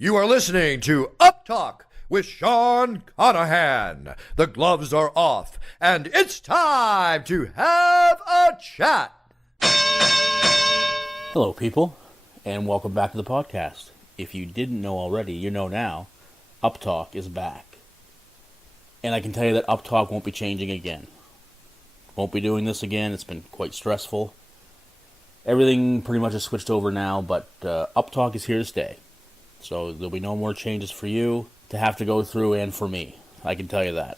You are listening to UpTalk with Sean Conahan. The gloves are off, and it's time to have a chat. Hello, people, and welcome back to the podcast. If you didn't know already, you know now. UpTalk is back. And I can tell you that UpTalk won't be changing again. Won't be doing this again. It's been quite stressful. Everything pretty much has switched over now, but UpTalk is here to stay. So there'll be no more changes for you to have to go through and for me. I can tell you that.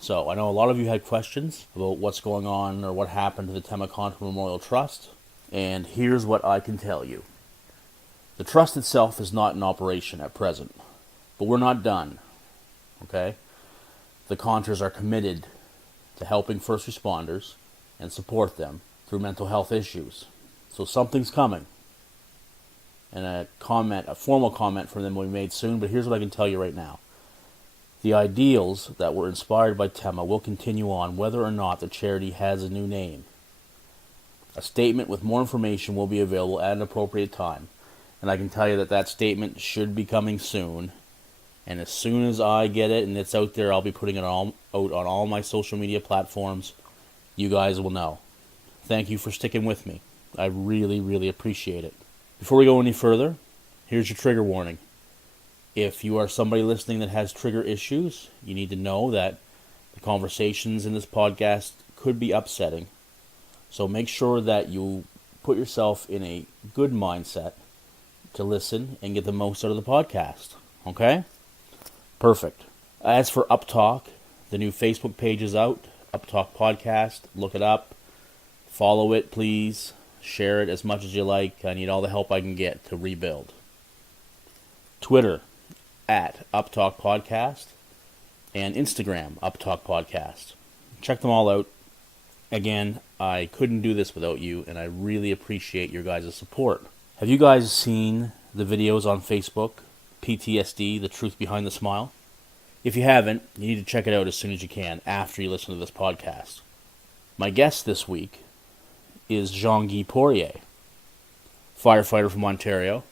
So I know a lot of you had questions about what's going on or what happened to the Temaconta Memorial Trust. And here's what I can tell you. The trust itself is not in operation at present. But we're not done. Okay? The Contras are committed to helping first responders and support them through mental health issues. So something's coming. And a formal comment from them will be made soon, but here's what I can tell you right now. The ideals that were inspired by Tema will continue on whether or not the charity has a new name. A statement with more information will be available at an appropriate time. And I can tell you that that statement should be coming soon. And as soon as I get it and it's out there, I'll be putting it out on all my social media platforms. You guys will know. Thank you for sticking with me. I really, really appreciate it. Before we go any further, here's your trigger warning. If you are somebody listening that has trigger issues, you need to know that the conversations in this podcast could be upsetting. So make sure that you put yourself in a good mindset to listen and get the most out of the podcast. Okay? Perfect. As for UpTalk, the new Facebook page is out. UpTalk Podcast. Look it up. Follow it, please. Share it as much as you like. I need all the help I can get to rebuild. Twitter, at UpTalk Podcast. And Instagram, UpTalk Podcast. Check them all out. Again, I couldn't do this without you, and I really appreciate your guys' support. Have you guys seen the videos on Facebook, PTSD, The Truth Behind the Smile? If you haven't, you need to check it out as soon as you can after you listen to this podcast. My guest this week is Jean-Guy-Poirier, firefighter from Ontario,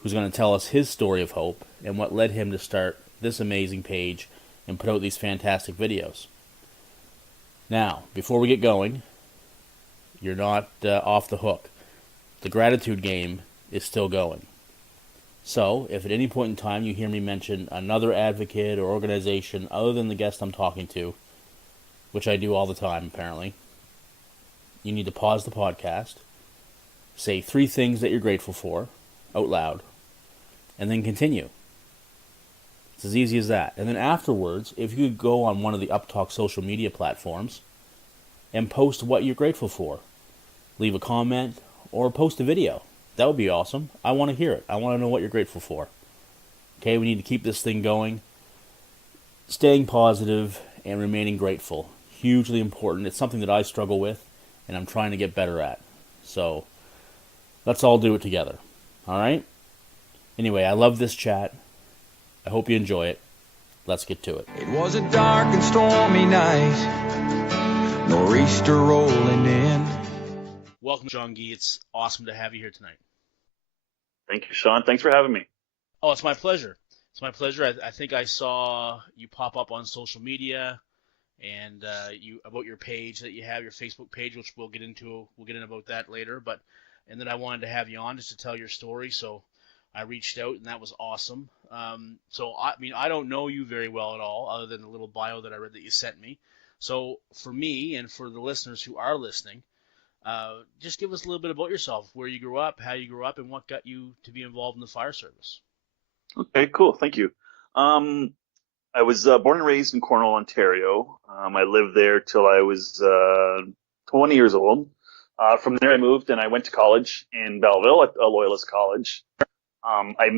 who's going to tell us his story of hope and what led him to start this amazing page and put out these fantastic videos. Now, before we get going, you're not off the hook. The gratitude game is still going. So, if at any point in time you hear me mention another advocate or organization other than the guest I'm talking to, which I do all the time apparently, you need to pause the podcast, say 3 things that you're grateful for, out loud, and then continue. It's as easy as that. And then afterwards, if you could go on one of the UpTalk social media platforms and post what you're grateful for. Leave a comment or post a video. That would be awesome. I want to hear it. I want to know what you're grateful for. Okay, we need to keep this thing going. Staying positive and remaining grateful. Hugely important. It's something that I struggle with and I'm trying to get better at. So, let's all do it together. Alright? Anyway, I love this chat. I hope you enjoy it. Let's get to it. It was a dark and stormy night. Nor'easter rolling in. Welcome, Jean-Guy. It's awesome to have you here tonight. Thank you, Sean. Thanks for having me. Oh, it's my pleasure. It's my pleasure. I think I saw you pop up on social media and you about your page that you have, your Facebook page, which we'll get into about that later. And then I wanted to have you on just to tell your story, so I reached out, and that was awesome. So I don't know you very well at all, other than the little bio that I read that you sent me. So for me and for the listeners who are listening, just give us a little bit about yourself, where you grew up, how you grew up, and what got you to be involved in the fire service. Okay, cool. Thank you. I was born and raised in Cornwall, Ontario. I lived there till I was 20 years old. From there, I moved and I went to college in Belleville at a Loyalist college. I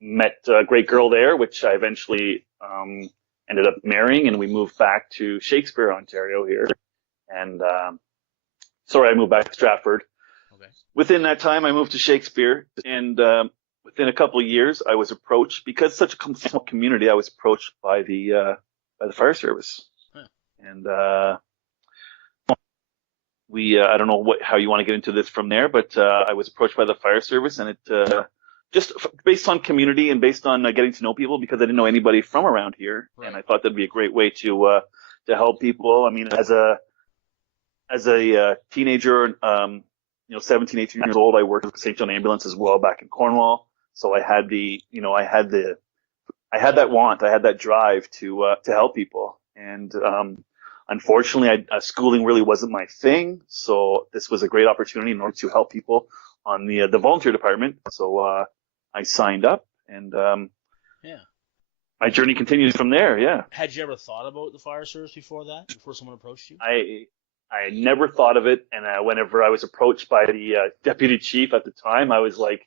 met a great girl there, which I eventually ended up marrying, and we moved back to Shakespeare, Ontario here. And I moved back to Stratford. Okay. Within that time, I moved to Shakespeare, and within a couple of years, I was approached, because it's such a small community, I was approached by the fire service. Huh. And I don't know how you want to get into this from there, but I was approached by the fire service, and it just based on community and based on getting to know people, because I didn't know anybody from around here, Right. and I thought that'd be a great way to help people. I mean, as a teenager, 17, 18 years old, I worked with St. John Ambulance as well back in Cornwall. So I had that want, I had that drive to help people. And unfortunately, schooling really wasn't my thing. So this was a great opportunity in order to help people on the volunteer department. So I signed up, and Yeah. my journey continues from there. Yeah. Had you ever thought about the fire service before that? Before someone approached you? I never thought of it, and whenever I was approached by the deputy chief at the time, I was like,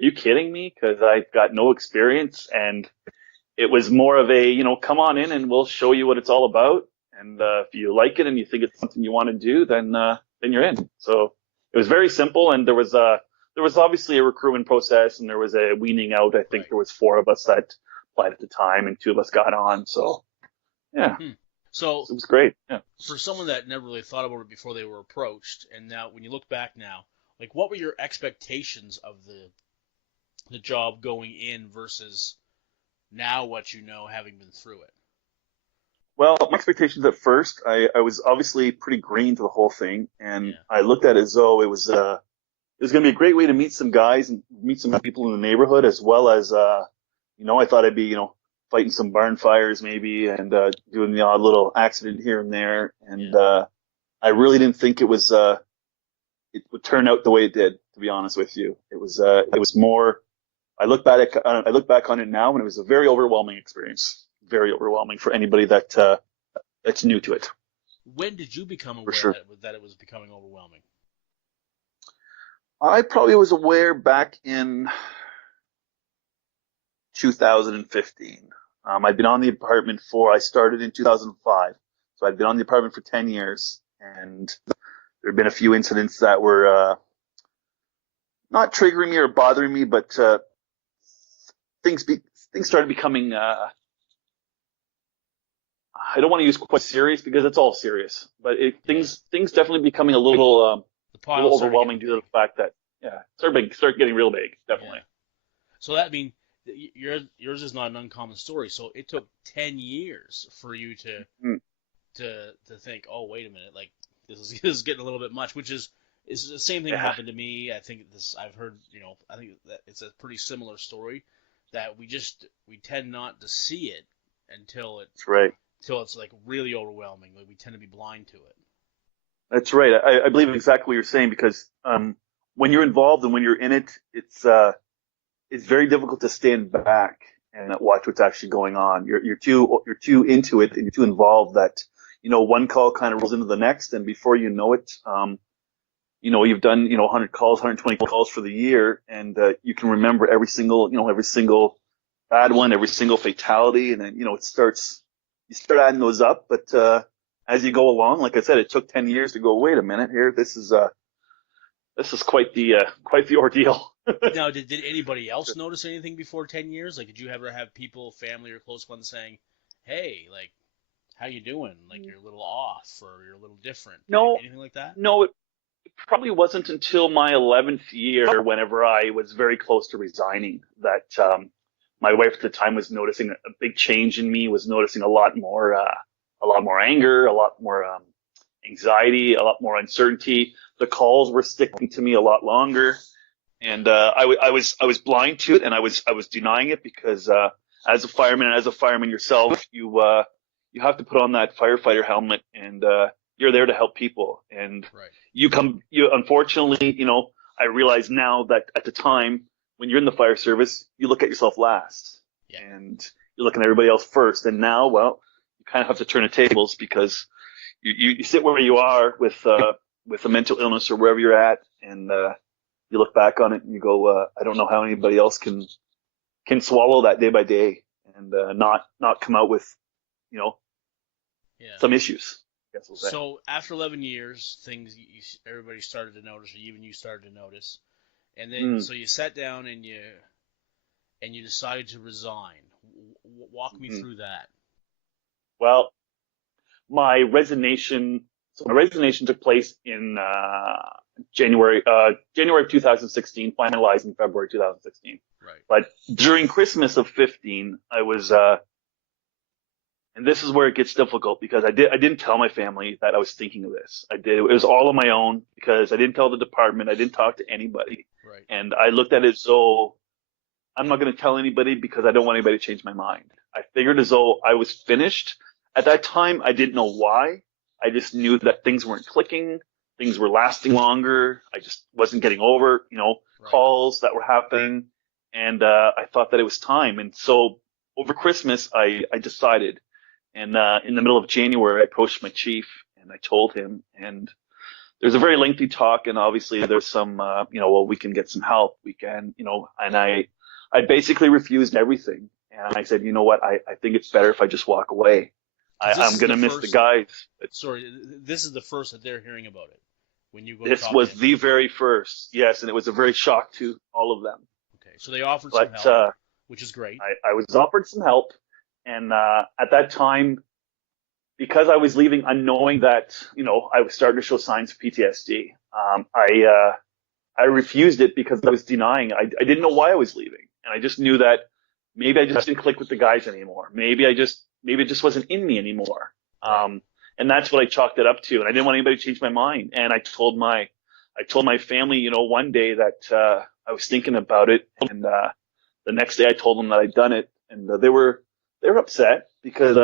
"Are you kidding me?" Because I've got no experience, and it was more of a, come on in and we'll show you what it's all about, and if you like it and you think it's something you want to do, then you're in. So it was very simple, and there was obviously a recruitment process, and there was a weaning out. I think there was 4 of us that applied at the time, and 2 of us got on. So yeah. So it was great. Yeah. For someone that never really thought about it before they were approached, and now when you look back now, like what were your expectations of the job going in versus now what you know having been through it? Well, my expectations at first, I was obviously pretty green to the whole thing, and Yeah. I looked at it as though it was going to be a great way to meet some guys and meet some people in the neighborhood, as well as I thought I'd be fighting some barn fires maybe, and doing the odd little accident here and there. And I really didn't think it would turn out the way it did, to be honest with you. It was more, I look back on it now, and it was a very overwhelming experience. Very overwhelming for anybody that's new to it. When did you become aware sure. that it was becoming overwhelming? I probably was aware back in 2015. I'd been on the apartment I started in 2005. So I'd been on the apartment for 10 years, and there had been a few incidents that were not triggering me or bothering me, but things started becoming, I don't want to use quite serious, because it's all serious, but things definitely becoming a little overwhelming due to the fact that, start getting real big, definitely. Yeah. So that means yours is not an uncommon story. So it took 10 years for you to think, oh, wait a minute, like this is getting a little bit much, which is the same thing that happened to me. I think I've heard, I think that it's a pretty similar story, that we tend not to see it until That's right. Until it's like really overwhelming. Like we tend to be blind to it. That's right. I believe exactly what you're saying, because when you're involved and when you're in it, it's very difficult to stand back and watch what's actually going on. You're too into it, and you're too involved that one call kind of rolls into the next, and before you know it, you've done 100 calls, 120 calls for the year, and you can remember every single bad one, every single fatality, and then you start adding those up. But as you go along, like I said, it took 10 years to go, wait a minute here, this is quite the ordeal. Now, did anybody else notice anything before 10 years? Like, did you ever have people, family or close ones saying, hey, like, how you doing? Like, you're a little off, or you're a little different. No. Anything like that? No, it probably wasn't until my 11th year, whenever I was very close to resigning, that my wife at the time was noticing a big change in me, was noticing a lot more anger, a lot more anxiety, a lot more uncertainty. The calls were sticking to me a lot longer, and I was blind to it, and I was denying it, because as a fireman yourself, you have to put on that firefighter helmet, and you're there to help people, and you unfortunately, I realize now that at the time, when you're in the fire service, you look at yourself last, and you're looking at everybody else first. And now, well, you kind of have to turn the tables, because you sit where you are with a mental illness or wherever you're at, and you look back on it and you go, I don't know how anybody else can swallow that day by day and not come out with some issues. I guess we'll say. So after 11 years, everybody started to notice, or even you started to notice. And then, so you sat down and you decided to resign. Walk me through that. Well, my resignation took place in January of 2016, finalized in February 2016. Right. But during Christmas of 15, I was, and this is where it gets difficult because I didn't tell my family that I was thinking of this. It was all on my own because I didn't tell the department. I didn't talk to anybody. Right. And I looked at it as though I'm not going to tell anybody because I don't want anybody to change my mind. I figured as though I was finished. At that time, I didn't know why. I just knew that things weren't clicking. Things were lasting longer. I just wasn't getting over, calls that were happening. And I thought that it was time. And so over Christmas, I decided. And in the middle of January, I approached my chief and I told him. And there's a very lengthy talk. And obviously there's some, well, we can get some help. We can, and I basically refused everything. And I said, you know what? I think it's better if I just walk away. I'm going to miss the guys. Sorry, this is the first that they're hearing about it. When you go This was the very first, yes, and it was a very shock to all of them. Okay, so they offered some help, which is great. I was offered some help, and at that time, because I was leaving unknowing that, I was starting to show signs of PTSD, I refused it because I was denying. I didn't know why I was leaving, and I just knew that maybe I just didn't click with the guys anymore. Maybe it just wasn't in me anymore. And that's what I chalked it up to. And I didn't want anybody to change my mind. And I told my family, one day that I was thinking about it. And the next day I told them that I'd done it. And they were upset because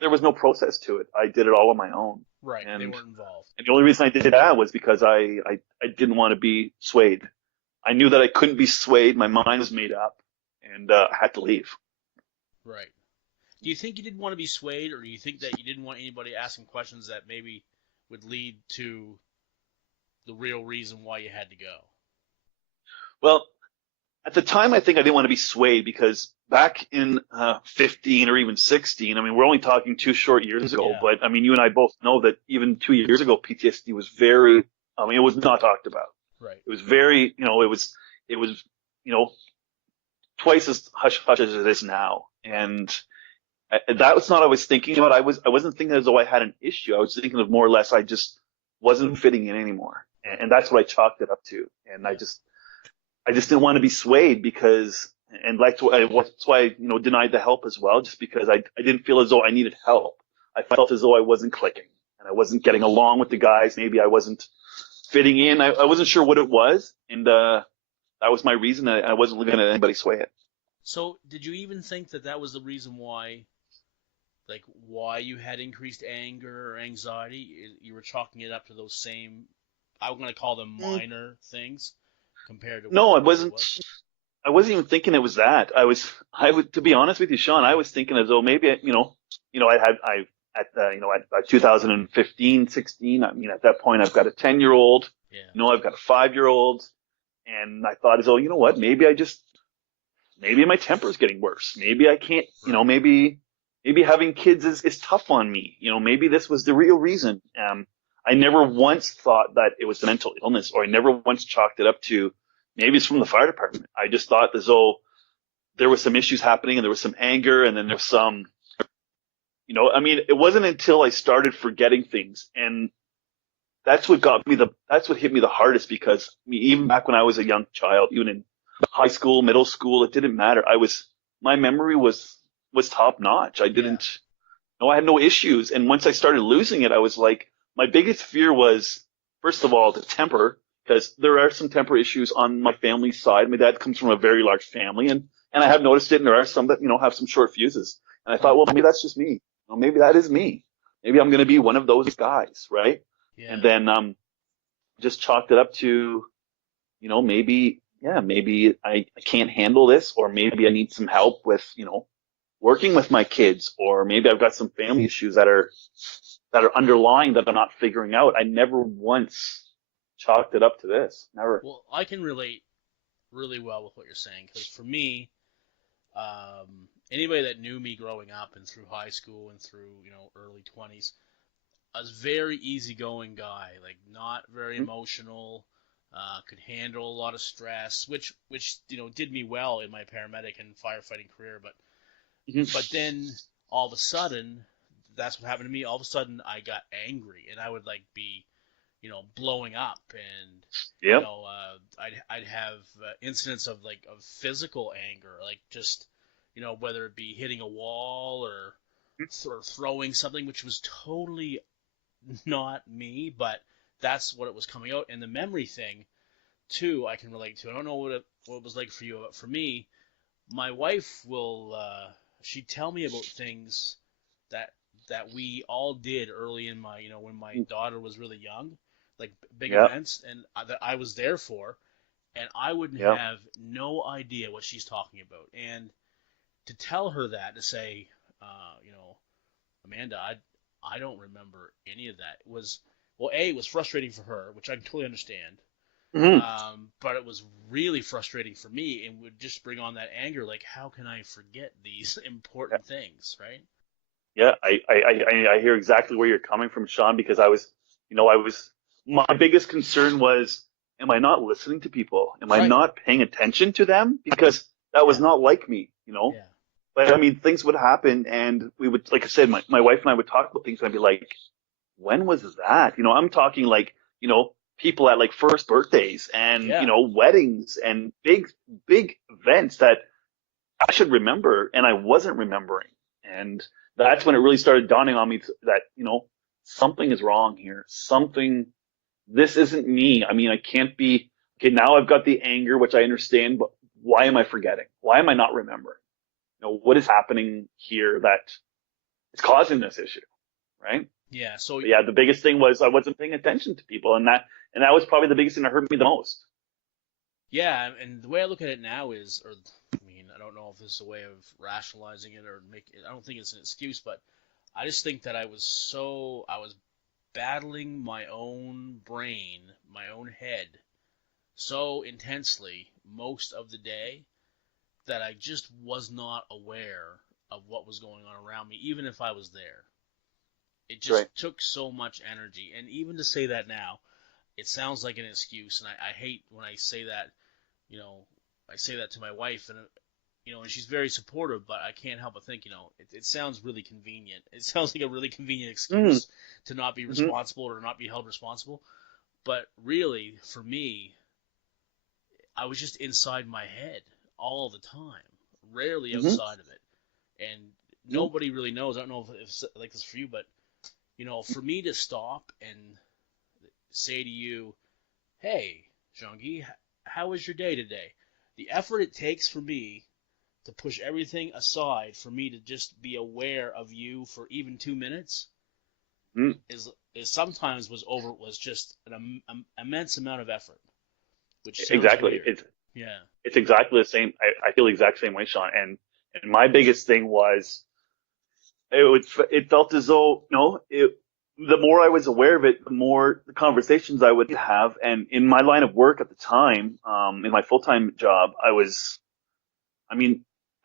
there was no process to it. I did it all on my own. Right. And they weren't involved. And the only reason I did that was because I didn't want to be swayed. I knew that I couldn't be swayed. My mind was made up. And I had to leave. Right. Do you think you didn't want to be swayed, or do you think that you didn't want anybody asking questions that maybe would lead to the real reason why you had to go? Well, at the time, I think I didn't want to be swayed because back in 15 or even 16, I mean, we're only talking 2 short years ago, but I mean, you and I both know that even 2 years ago, PTSD was it was not talked about. Right. It was very, it was, twice as hush-hush as it is now. And that was not what I was thinking about. I wasn't thinking as though I had an issue. I was thinking of more or less I just wasn't fitting in anymore. And that's what I chalked it up to. And I just didn't want to be swayed because, and that's why I, denied the help as well, just because I didn't feel as though I needed help. I felt as though I wasn't clicking and I wasn't getting along with the guys. Maybe I wasn't fitting in. I wasn't sure what it was. And that was my reason. I wasn't going to let anybody sway it. So did you even think that was the reason why you had increased anger or anxiety? You were chalking it up to those same, I'm going to call them minor things compared to No, I wasn't. I wasn't even thinking it was that. I would, to be honest with you, Sean, I was thinking as though maybe, at 2015, 16, I mean, at that point I've got a 10-year-old, I've got a 5-year-old, and I thought as though, you know what, maybe my temper's getting worse. Maybe I can't, maybe having kids is tough on me. Maybe this was the real reason. I never once thought that it was a mental illness, or I never once chalked it up to maybe it's from the fire department. I just thought as though there was some issues happening and there was some anger and then there's some, it wasn't until I started forgetting things. And that's what hit me the hardest because even back when I was a young child, even in high school, middle school, it didn't matter. My memory was top notch. I had no issues. And once I started losing it, I was like, my biggest fear was, first of all, the temper, because there are some temper issues on my family side. My dad comes from a very large family, and I have noticed it, and there are some that, have some short fuses. And I thought, well, maybe that's just me. Maybe that is me. Maybe I'm going to be one of those guys, right? Yeah. And then just chalked it up to, maybe I can't handle this, or maybe I need some help with, working with my kids, or maybe I've got some family issues that are underlying that I'm not figuring out. I never once chalked it up to this. Never. Well, I can relate really well with what you're saying, because for me, anybody that knew me growing up and through high school and through, early 20s, I was a very easygoing guy, like not very emotional, could handle a lot of stress, which did me well in my paramedic and firefighting career, but then all of a sudden, that's what happened to me. All of a sudden, I got angry, and I would be blowing up, and Yep. I'd have incidents of physical anger, like just whether it be hitting a wall or sort of throwing something, which was totally not me, but that's what it was coming out. And the memory thing too, I can relate to. I don't know what it was like for you, but for me, my wife will she'd tell me about things that we all did early in my when my daughter was really young, like big Yep. events, and that I was there for, and I would Yep. have no idea what she's talking about. And to tell her that, to say, Amanda, I don't remember any of that. It was, well, A, it was frustrating for her, which I can totally understand. But it was really frustrating for me, and would just bring on that anger. Like, how can I forget these important things, right? Yeah, I hear exactly where you're coming from, Sean, because my biggest concern was, am I not listening to people? Am I Right. not paying attention to them? Because that was not like me. Yeah. But I mean, things would happen, and we would, like I said, my wife and I would talk about things, and I'd be like, when was that? I'm talking like, people at like first birthdays and, Yeah. weddings and big events that I should remember, and I wasn't remembering. And that's when it really started dawning on me that, something is wrong here. This isn't me. I mean, I can't be, okay, now I've got the anger, which I understand, but why am I forgetting? Why am I not remembering? What is happening here that is causing this issue, right? Yeah. So But yeah, the biggest thing was I wasn't paying attention to people, and that was probably the biggest thing that hurt me the most. yeah, and the way I look at it now is, or I mean, I don't know if this is a way of rationalizing it or make it. I don't think it's an excuse, but I just think that I was battling my own brain, my own head, so intensely most of the day that I just was not aware of what was going on around me, even if I was there. It just Right. took so much energy. And even to say that now, it sounds like an excuse. And I hate when I say that, I say that to my wife, and, and she's very supportive, but I can't help but think, it sounds really convenient. It sounds like a really convenient excuse to not be responsible or not be held responsible. But really, for me, I was just inside my head all the time, rarely outside of it. And nobody really knows. I don't know if it's like this for you, but for me to stop and say to you, "Hey, Jean-Guy, how was your day today?" The effort it takes for me to push everything aside, for me to just be aware of you for even 2 minutes, is sometimes was just an immense amount of effort. Which sounds Exactly. weird. It's exactly the same. I feel the exact same way, Sean. And my biggest thing was it felt as though the more I was aware of it, the more the conversations I would have. And in my line of work at the time, in my full-time job, I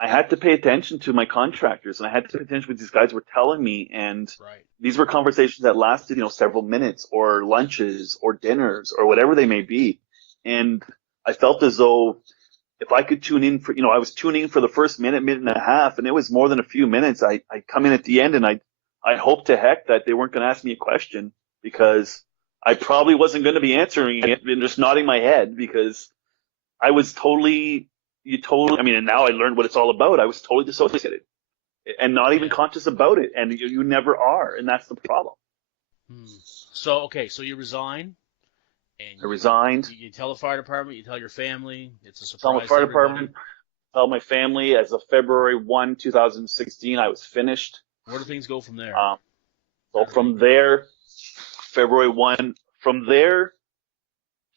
had to pay attention to my contractors, and I had to pay attention to what these guys were telling me. And right. these were conversations that lasted, several minutes, or lunches, or dinners, or whatever they may be. And I felt as though if I could tune in for, I was tuning in for the first minute and a half, and it was more than a few minutes. I'd come in at the end, and I hoped to heck that they weren't going to ask me a question, because I probably wasn't going to be answering it and just nodding my head, because I was and now I learned what it's all about. I was totally dissociated and not even conscious about it. And you never are. And that's the problem. So, okay. So you resign. And I resigned. You tell the fire department, you tell your family. It's a surprise. Tell my fire department, tell my family. As of February 1, 2016, I was finished. Where do things go from there? So from there, February 1, from there,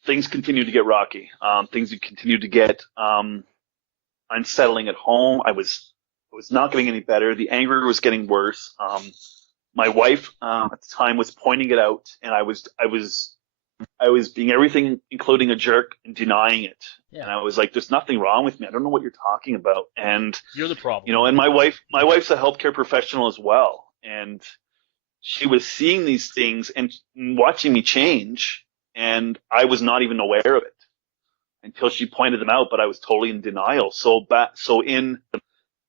things continue to get rocky. Things continue to get unsettling at home. I was not getting any better. The anger was getting worse. My wife at the time was pointing it out, and I was being everything, including a jerk, and denying it. Yeah. And I was like, "There's nothing wrong with me. I don't know what you're talking about." And you're the problem. And my wife's a healthcare professional as well, and she was seeing these things and watching me change, and I was not even aware of it until she pointed them out. But I was totally in denial. So in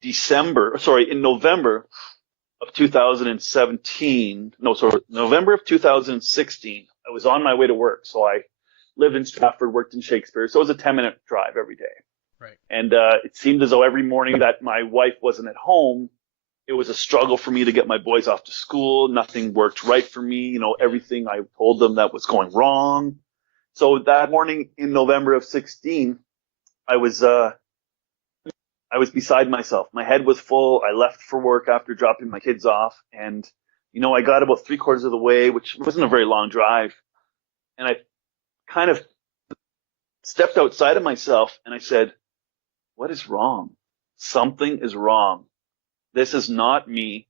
November of 2017, November of 2016, I was on my way to work. So I lived in Stratford, worked in Shakespeare. So it was a 10-minute drive every day. Right. And it seemed as though every morning that my wife wasn't at home, it was a struggle for me to get my boys off to school. Nothing worked right for me. Everything I told them that was going wrong. So that morning in November of 16, I was beside myself. My head was full. I left for work after dropping my kids off. And, I got about 3/4 of the way, which wasn't a very long drive. And I kind of stepped outside of myself and I said, what is wrong? Something is wrong. This is not me.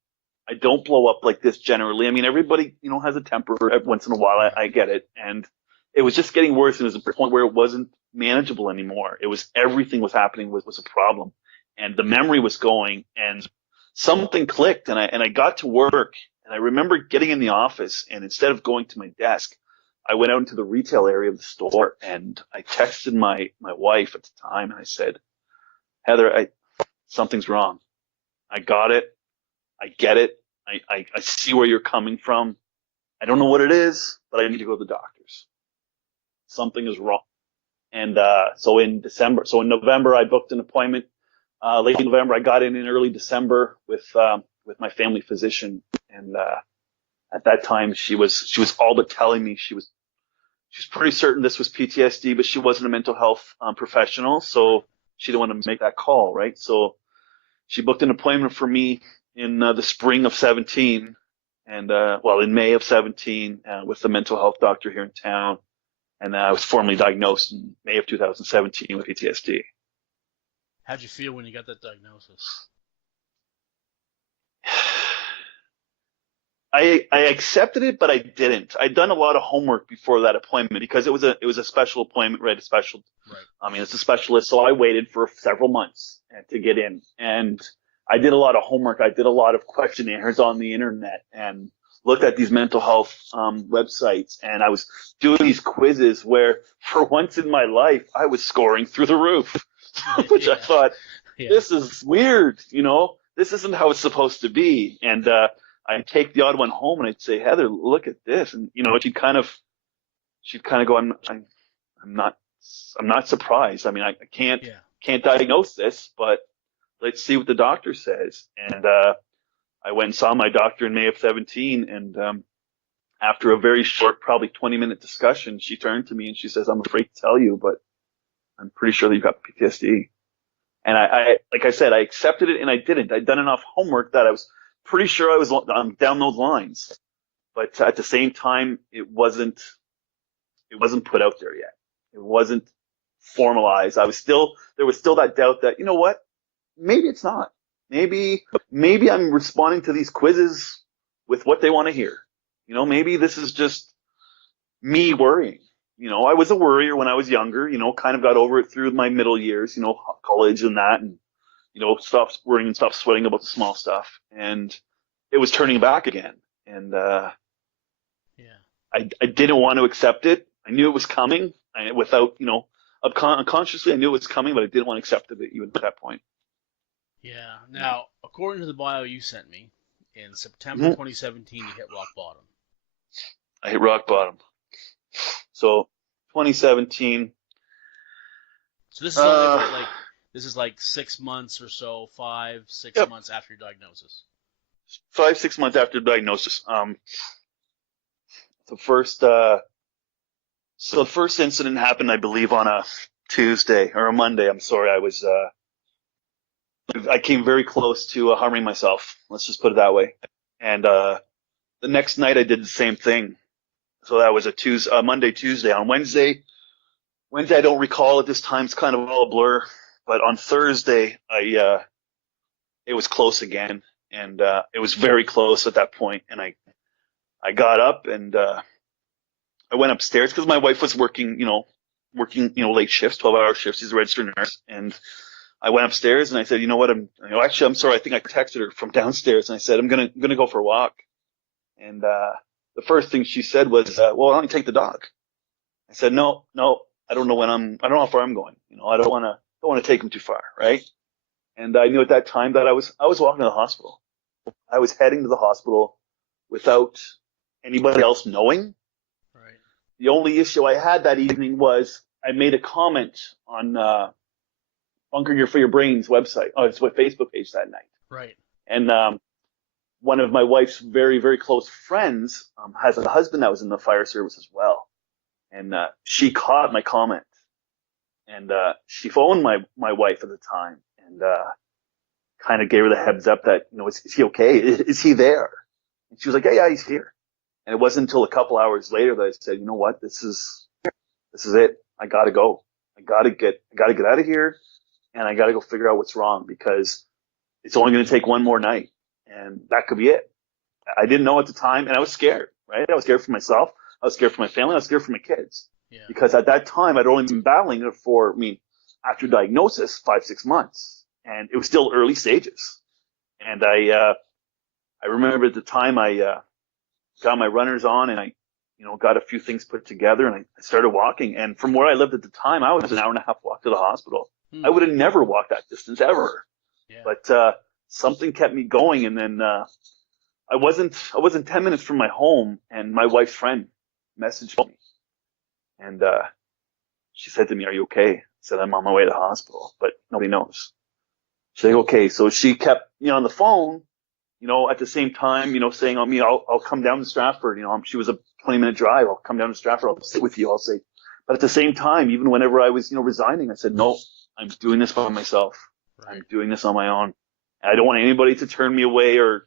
I don't blow up like this generally. I mean, everybody, has a temper once in a while. I get it. And it was just getting worse. And it was a point where it wasn't manageable anymore. It was everything was happening was a problem. And the memory was going and something clicked. And I got to work and I remember getting in the office and instead of going to my desk, I went out into the retail area of the store and I texted my wife at the time and I said, Heather, something's wrong. I got it. I get it. I see where you're coming from. I don't know what it is, but I need to go to the doctors. Something is wrong. And so in November, I booked an appointment. Late November, I got in early December with my family physician. And at that time, she was all but telling me she was pretty certain this was PTSD, but she wasn't a mental health professional, so she didn't want to make that call, right? So she booked an appointment for me in the spring of 17 and, in May of 17 with the mental health doctor here in town. And I was formally diagnosed in May of 2017 with PTSD. How'd you feel when you got that diagnosis? I accepted it, but I didn't. I'd done a lot of homework before that appointment because it was a special appointment, right? It's a specialist. So I waited for several months to get in and I did a lot of homework. I did a lot of questionnaires on the internet and looked at these mental health websites. And I was doing these quizzes where for once in my life, I was scoring through the roof, which I thought, this is weird. This isn't how it's supposed to be. And, I'd take the odd one home and I'd say, Heather, look at this. And, she'd kind of go, I'm not surprised. I mean, I can't diagnose this, but let's see what the doctor says. And, I went and saw my doctor in May of 17. And, after a very short, probably 20-minute discussion, she turned to me and she says, I'm afraid to tell you, but I'm pretty sure that you've got PTSD. And like I said, I accepted it and I didn't. I'd done enough homework that I was pretty sure I was down those lines, but at the same time, it wasn't put out there yet. It wasn't formalized. There was still that doubt that, maybe it's not. Maybe I'm responding to these quizzes with what they want to hear. Maybe this is just me worrying. I was a worrier when I was younger, kind of got over it through my middle years, college and that, and stopped worrying and stopped sweating about the small stuff. And it was turning back again. And I didn't want to accept it. I knew it was coming without, unconsciously I knew it was coming, but I didn't want to accept it even at that point. Yeah. Now, according to the bio you sent me, in September 2017, you hit rock bottom. I hit rock bottom. So 2017. So this is only this is like 6 months or so, 5-6 months after your diagnosis. 5-6 months after diagnosis. The first incident happened, I believe, on a Tuesday or a Monday. I'm sorry. I came very close to harming myself. Let's just put it that way. And the next night I did the same thing. So that was a Monday, Tuesday. On Wednesday, I don't recall at this time. It's kind of all a blur. But on Thursday, it was close again, and it was very close at that point. And I got up and I went upstairs because my wife was working late shifts, 12-hour shifts. She's a registered nurse, and I went upstairs and I said, you know what? I'm sorry. I think I texted her from downstairs and I said, I'm gonna go for a walk. And the first thing she said was, well, why don't you take the dog? I said, no, I don't know I don't know how far I'm going. I don't want to take him too far, right? And I knew at that time that I was walking to the hospital. I was heading to the hospital without anybody else knowing. Right. The only issue I had that evening was I made a comment on Bunker Your for Your Brains website, it's a Facebook page that night. Right. And one of my wife's very, very close friends has a husband that was in the fire service as well. And she caught my comment. And she phoned my wife at the time and kind of gave her the heads up that, is he okay? Is he there? And she was like, yeah, he's here. And it wasn't until a couple hours later that I said, you know what, this is it. I gotta go. I gotta get out of here, and I gotta go figure out what's wrong, because it's only going to take one more night, and that could be it. I didn't know at the time, and I was scared, right? I was scared for myself. I was scared for my family. I was scared for my kids. Yeah. Because at that time, I'd only been battling it for, after diagnosis, 5-6 months, and it was still early stages. And I remember at the time I got my runners on, and I, got a few things put together, and I started walking. And from where I lived at the time, I was an hour and a half walk to the hospital. I would have never walked that distance ever. Yeah. But something kept me going, and then I wasn't 10 minutes from my home, and my wife's friend messaged me, and she said to me, "Are you okay?" I said, "I'm on my way to the hospital, but nobody knows." She's like, "Okay." So she kept me on the phone, at the same time, saying, I'll come down to Stratford. She was a 20-minute drive. I'll come down to Stratford. I'll sit with you. I'll say, but at the same time, even whenever I was, resigning, I said, no, I'm doing this by myself. Right. I'm doing this on my own. I don't want anybody to turn me away or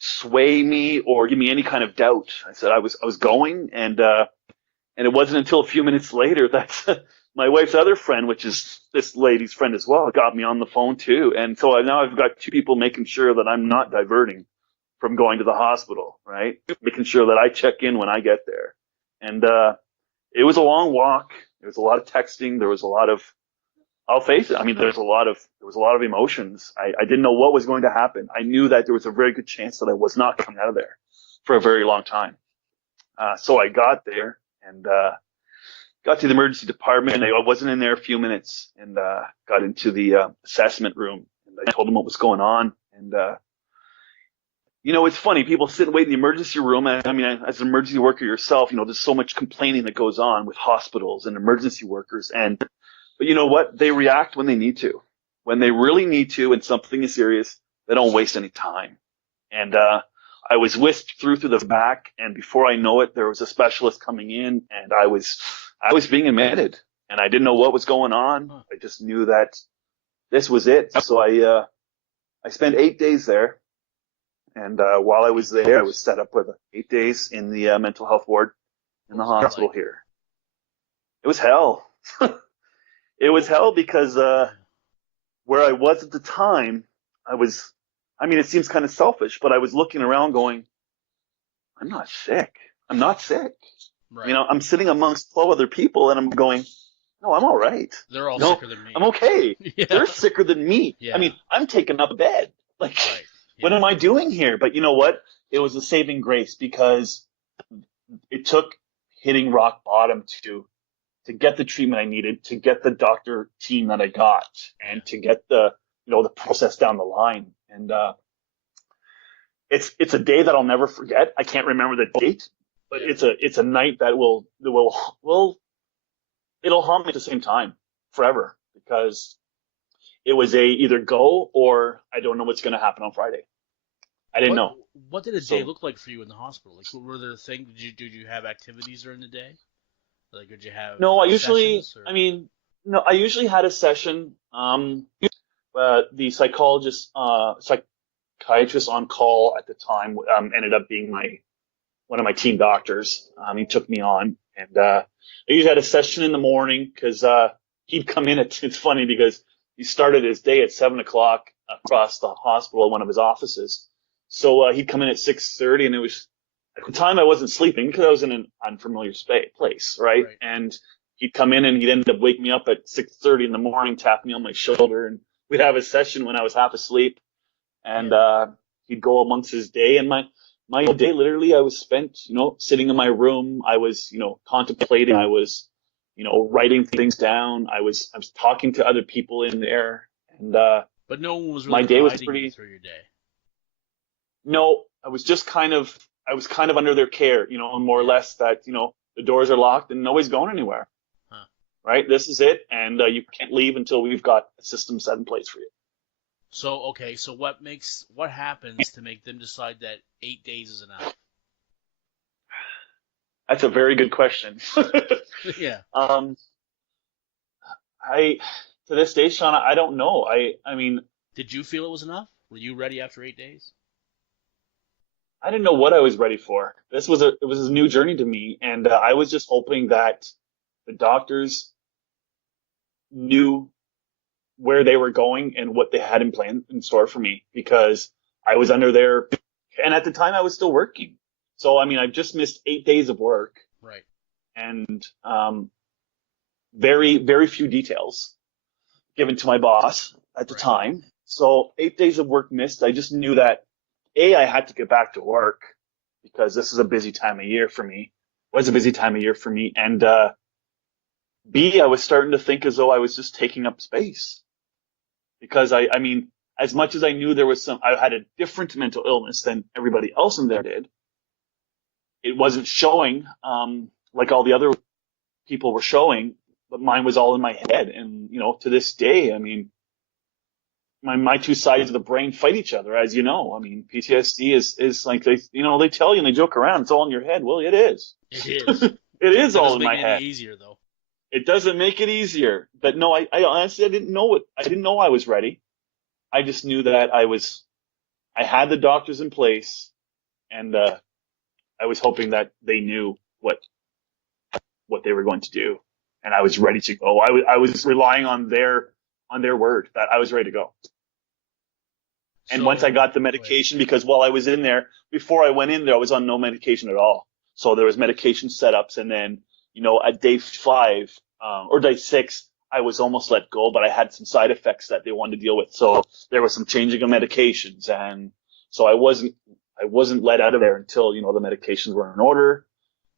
sway me or give me any kind of doubt. I said I was going, and it wasn't until a few minutes later that my wife's other friend, which is this lady's friend as well, got me on the phone too. And so now I've got two people making sure that I'm not diverting from going to the hospital, right? Making sure that I check in when I get there. And it was a long walk. There was a lot of texting. There was a lot of, I'll face it, there was a lot of emotions. I didn't know what was going to happen. I knew that there was a very good chance that I was not coming out of there for a very long time. So I got there and got to the emergency department. I wasn't in there a few minutes, and got into the assessment room. And I told them what was going on. And it's funny. People sit and wait in the emergency room. As an emergency worker yourself, there's so much complaining that goes on with hospitals and emergency workers. But you know what? They react when they need to. When they really need to and something is serious, they don't waste any time. And I was whisked through the back, and before I know it, there was a specialist coming in, and I was being admitted, and I didn't know what was going on. I just knew that this was it. So I spent 8 days there, and while I was there, I was set up with 8 days in the mental health ward in the hospital here. It was hell. It was hell because where I was at the time, it seems kind of selfish, but I was looking around going, I'm not sick. I'm not sick. Right. I'm sitting amongst 12 other people, and I'm going, no, I'm all right. They're all sicker than me. I'm okay. Yeah. They're sicker than me. Yeah. I'm taking up a bed. Right. Yeah. What am I doing here? But you know what? It was a saving grace, because it took hitting rock bottom to get the treatment I needed, to get the doctor team that I got, and to get the process down the line. And it's a day that I'll never forget. I can't remember the date, but it's a night that will it'll haunt me at the same time forever, because it was either go or I don't know what's going to happen on Friday. I didn't know. What did a day look like for you in the hospital? Like, what were there things? Did you have activities during the day? Like, did you have? No, I usually. Sessions, I usually had a session. The psychiatrist on call at the time ended up being one of my team doctors. He took me on, and I usually had a session in the morning, because he'd come in it's funny because he started his day at 7:00 across the hospital at one of his offices. So he'd come in at 6:30, and it was at the time I wasn't sleeping because I was in an unfamiliar place, right? And he'd come in and he'd end up waking me up at 6:30 in the morning, tap me on my shoulder, and we'd have a session when I was half asleep. And he'd go amongst his day, and my day literally I was spent, sitting in my room. I was, contemplating. I was, writing things down. I was talking to other people in there, and but no one was really my day was guiding pretty you through your day. No, I was just kind of under their care, and more or less that, The doors are locked and nobody's going anywhere. Huh. Right? This is it, and you can't leave until we've got a system set in place for you. So, okay, so what happens to make them decide that 8 days is enough? That's a very good question. Yeah. To this day, Sean, I don't know. I mean, Did you feel it was enough? Were you ready after 8 days? I didn't know what I was ready for. It was a new journey to me, and I was just hoping that the doctors knew where they were going and what they had in store for me, because I was under their, and at the time I was still working. So I mean, I just missed 8 days of work, Right. and very very few details given to my boss at the Right. time. So 8 days of work missed. I just knew that I had to get back to work because this is a busy time of year for me. Was a busy time of year for me, and B, I was starting to think as though I was just taking up space, because I mean, as much as I knew I had a different mental illness than everybody else in there did. It wasn't showing like all the other people were showing, but mine was all in my head. And to this day, I mean, my two sides of the brain fight each other, as you know. I mean, PTSD is like they tell you and they joke around, it's all in your head. Well, it is. It is. It is That all doesn't in my make it head. any easier, though. It doesn't make it easier. But no, I honestly, I didn't know it. I didn't know I was ready. I just knew that I had the doctors in place, and I was hoping that they knew what they were going to do, and I was ready to go. I was relying on their word that I was ready to go. And once I got the medication, because while I was in there, before I went in there, I was on no medication at all. So there was medication setups, and then at day 5 or day 6, I was almost let go, but I had some side effects that they wanted to deal with. So there was some changing of medications, and so I wasn't let out of there until the medications were in order.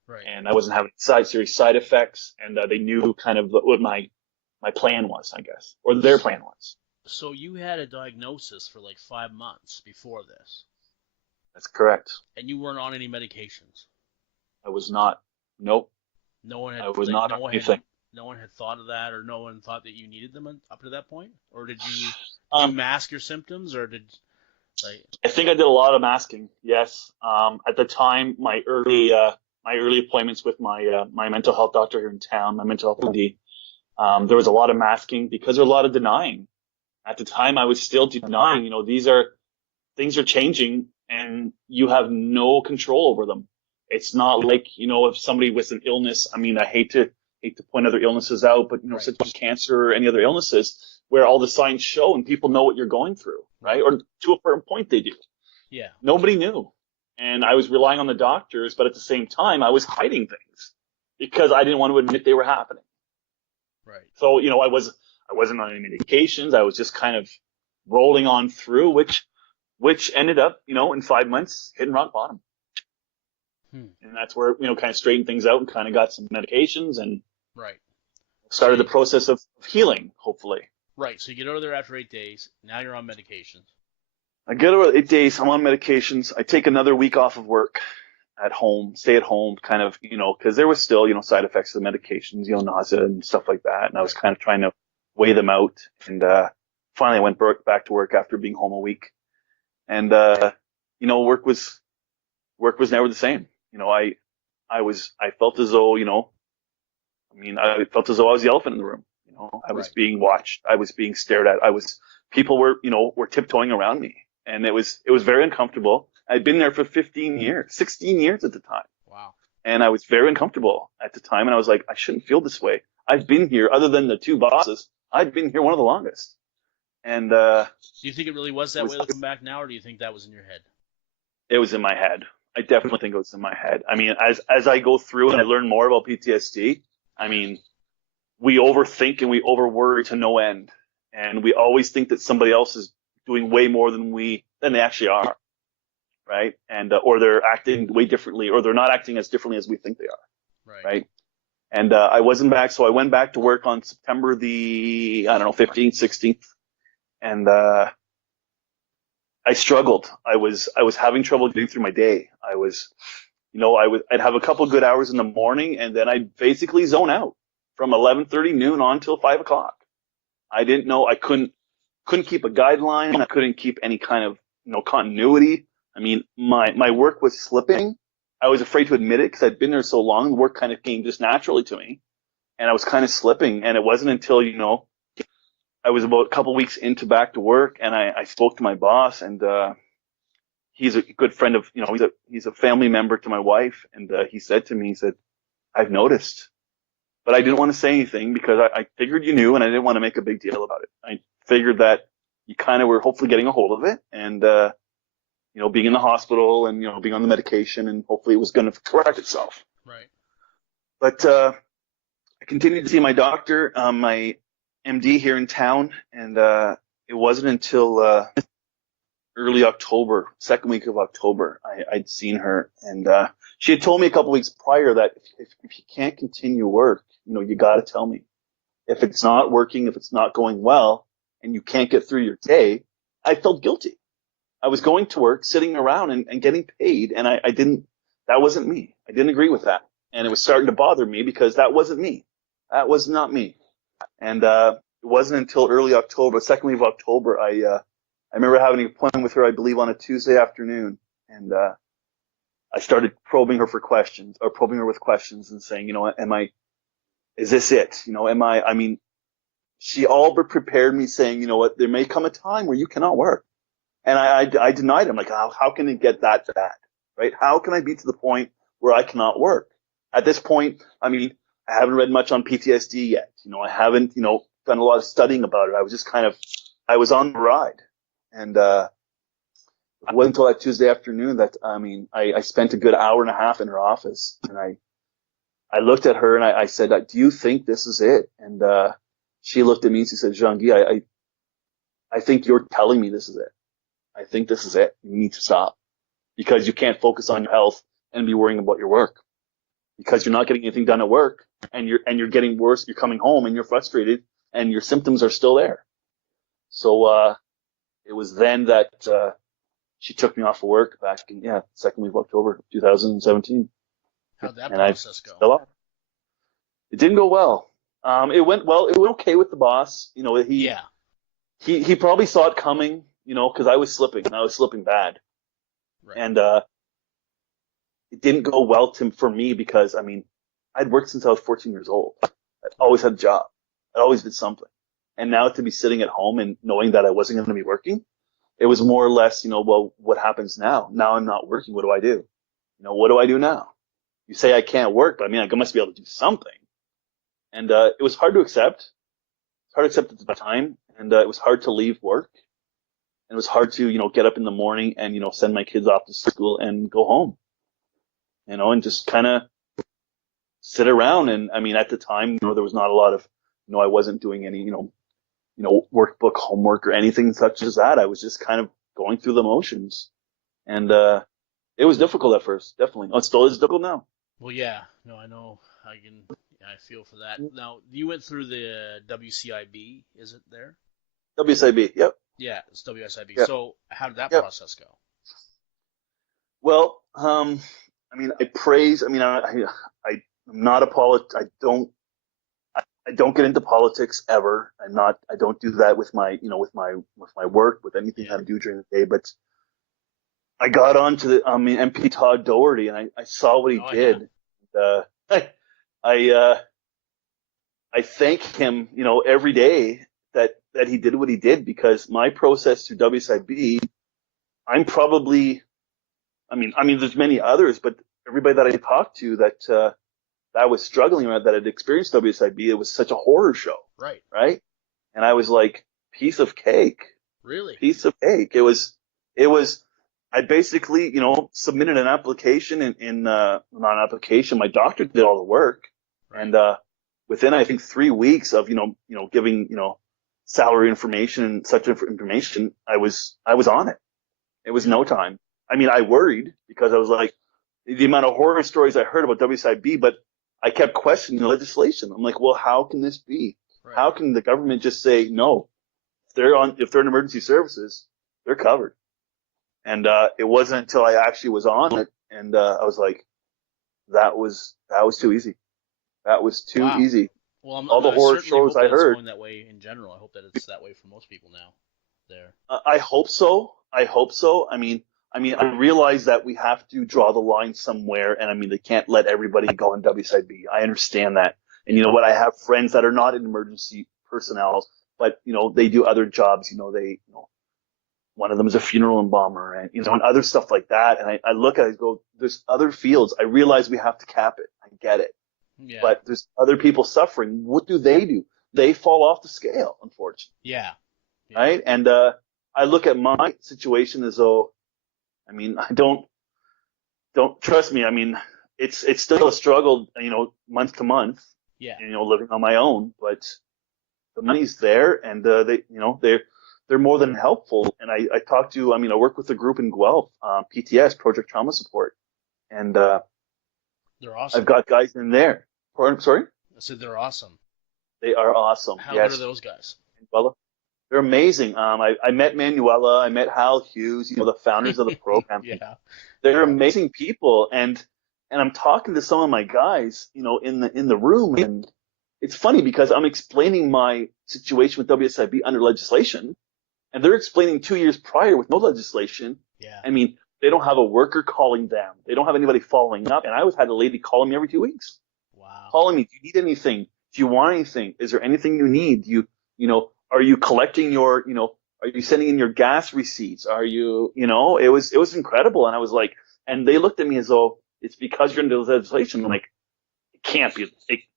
Right. And I wasn't having serious side effects, and they knew kind of what my plan was, I guess, or their plan was. So you had a diagnosis for like 5 months before this, That's correct. and you weren't on any medications. I was not. Nope. No one had. I was not on anything. No one had thought of that, or no one thought that you needed them up to that point, or did you mask your symptoms, or did like? I think I did a lot of masking. Yes. At the time, my early appointments with my mental health doctor here in town, my mental health MD, there was a lot of masking because there was a lot of denying. At the time, I was still denying. Things are changing, and you have no control over them. It's not like if somebody with an illness. I mean, I hate to point other illnesses out, but Right. such as cancer or any other illnesses where all the signs show and people know what you're going through, right? Or to a certain point, they do. Yeah. Nobody knew. And I was relying on the doctors, but at the same time, I was hiding things because I didn't want to admit they were happening. Right. So, I wasn't on any medications. I was just kind of rolling on through, which ended up, in 5 months hitting rock bottom. And that's where, kind of straightened things out and kind of got some medications and Right. started the process of healing, hopefully. Right. So you get out of there after 8 days. Now you're on medications. I get over 8 days. I'm on medications. I take another week off of work at home, stay at home, kind of, because there was still, side effects of the medications, nausea and stuff like that. And I was kind of trying to weigh them out. And finally, I went back to work after being home a week. And work was never the same. I felt as though, I felt as though I was the elephant in the room. I was being watched. I was being stared at. People were tiptoeing around me, and it was very uncomfortable. I'd been there for 16 years at the time. Wow. And I was very uncomfortable at the time, and I was like, I shouldn't feel this way. I've been here, other than the two bosses, I've been here one of the longest. And do you think it really was that way looking back now, or do you think that was in your head? It was in my head. I definitely think it was in my head. I mean, as I go through and I learn more about PTSD, I mean, we overthink and we overworry to no end, and we always think that somebody else is doing way more than they actually are, right? And or they're acting way differently, or they're not acting as differently as we think they are, right? And I wasn't back, so I went back to work on September the 15th, 16th, and I struggled. I was having trouble getting through my day. I was I'd have a couple good hours in the morning, and then I'd basically zone out from 11:30 noon on till 5 o'clock. I didn't know, I couldn't keep a guideline. I couldn't keep any kind of, continuity. I mean, my work was slipping. I was afraid to admit it because I'd been there so long. The work kind of came just naturally to me, and I was kind of slipping. And it wasn't until, I was about a couple weeks into back to work, and I spoke to my boss, and he's a good friend of, he's a family member to my wife, and he said to me, he said, "I've noticed," but I didn't want to say anything because I figured you knew, and I didn't want to make a big deal about it. I figured that you kind of were hopefully getting a hold of it, and being in the hospital and being on the medication, and hopefully it was going to correct itself. Right. But I continued to see my doctor, my MD here in town, and it wasn't until early October, second week of October, I'd seen her, and she had told me a couple weeks prior that if you can't continue work, you got to tell me. If it's not working, if it's not going well, and you can't get through your day, I felt guilty. I was going to work, sitting around and getting paid, and I didn't, that wasn't me. I didn't agree with that. And it was starting to bother me because that wasn't me. That was not me. And it wasn't until early October, second week of October, I remember having an appointment with her, I believe, on a Tuesday afternoon, and I started probing her with questions and saying, is this it? She all but prepared me saying, there may come a time where you cannot work. And I denied it. I'm like, how can it get that bad, right? How can I be to the point where I cannot work? At this point, I haven't read much on PTSD yet. I haven't, done a lot of studying about it. I was just I was on the ride. And it wasn't until that Tuesday afternoon that, I spent a good hour and a half in her office. And I looked at her and I said, "Do you think this is it?" And she looked at me and she said, "Jean-Guy, I think you're telling me this is it. I think this is it. You need to stop because you can't focus on your health and be worrying about your work because you're not getting anything done at work and you're getting worse. You're coming home and you're frustrated and your symptoms are still there." So, it was then that, she took me off of work back in, second week of October, 2017. How'd that and process go? Fell off. It didn't go well. It went well. It went okay with the boss. He probably saw it coming, cause I was slipping and I was slipping bad. Right. And, it didn't go well for me because, I'd worked since I was 14 years old. I always had a job. I always did something. And now to be sitting at home and knowing that I wasn't going to be working, it was more or less, well, what happens now? Now I'm not working. What do I do? What do I do now? You say I can't work, but I must be able to do something. And it was hard to accept. It's hard to accept at the time. And it was hard to leave work. And it was hard to, get up in the morning and, send my kids off to school and go home. And just kind of sit around. And at the time, there was not a lot of, I wasn't doing any, workbook homework or anything such as that. I was just kind of going through the motions. And it was difficult at first, definitely. It still is difficult now. Well, yeah. No, I know. I feel for that. Now, you went through the WCIB, is it there? WCIB, yep. Yeah, it's WSIB. Yep. So how did that process go? Well, I praise, I'm not I don't get into politics ever. I don't do that with my work, with anything I do during the day, but I got on to the, MP Todd Doherty and I saw what he did. Yeah. I thank him, every day that he did what he did because my process through WSIB, I'm probably, there's many others, but everybody that I talked to that was struggling with, that had experienced WSIB, it was such a horror show. Right. Right. And I was like, piece of cake. Really? Piece of cake. It was, I basically, submitted an application not an application. My doctor did all the work. Right. And, within, I think 3 weeks of, giving, salary information and such information, I was on it. It was no time. I worried because I was like, the amount of horror stories I heard about WSIB, but I kept questioning the legislation. I'm like, well, how can this be? Right. How can the government just say no? If they're in emergency services, they're covered. And it wasn't until I actually was on it and I was like, that was too easy. That was too Wow. easy. Well, All the I horror certainly shows hope that I it's heard. going that way in general. I hope that it's that way for most people now. There. I hope so. I hope so. I mean, I realize that we have to draw the line somewhere, and I mean, they can't let everybody go on WSIB. I understand that. And you know what? I have friends that are not in emergency personnel, but you know, they do other jobs. You know, one of them is a funeral embalmer, and you know, and other stuff like that. And I look at it and go, there's other fields. I realize we have to cap it. I get it. Yeah. But there's other people suffering. What do? They fall off the scale, unfortunately. Yeah. Right? And I look at my situation as though, I mean, I don't trust me. I mean, it's still a struggle, you know, month to month. Yeah. You know, living on my own, but the money's there, and they're more than helpful. And I talk to, I mean, I work with a group in Guelph, PTS, Project Trauma Support, and they're awesome. I've got guys in there. Sorry? I said they're awesome. They are awesome. How yes. good are those guys? Well, they're amazing. I met Manuela, I met Hal Hughes, you know, the founders of the program. Yeah. They're amazing people, and I'm talking to some of my guys, you know, in the room, and it's funny because I'm explaining my situation with WSIB under legislation, and they're explaining 2 years prior with no legislation. Yeah. I mean, they don't have a worker calling them. They don't have anybody following up, and I had a lady calling me every 2 weeks. Wow. Calling me, do you need anything? Do you want anything? Is there anything you need? You know, are you collecting your, you know, are you sending in your gas receipts? Are you, you know, it was incredible. And I was like, and they looked at me as though it's because you're under legislation. I'm like, it can't be.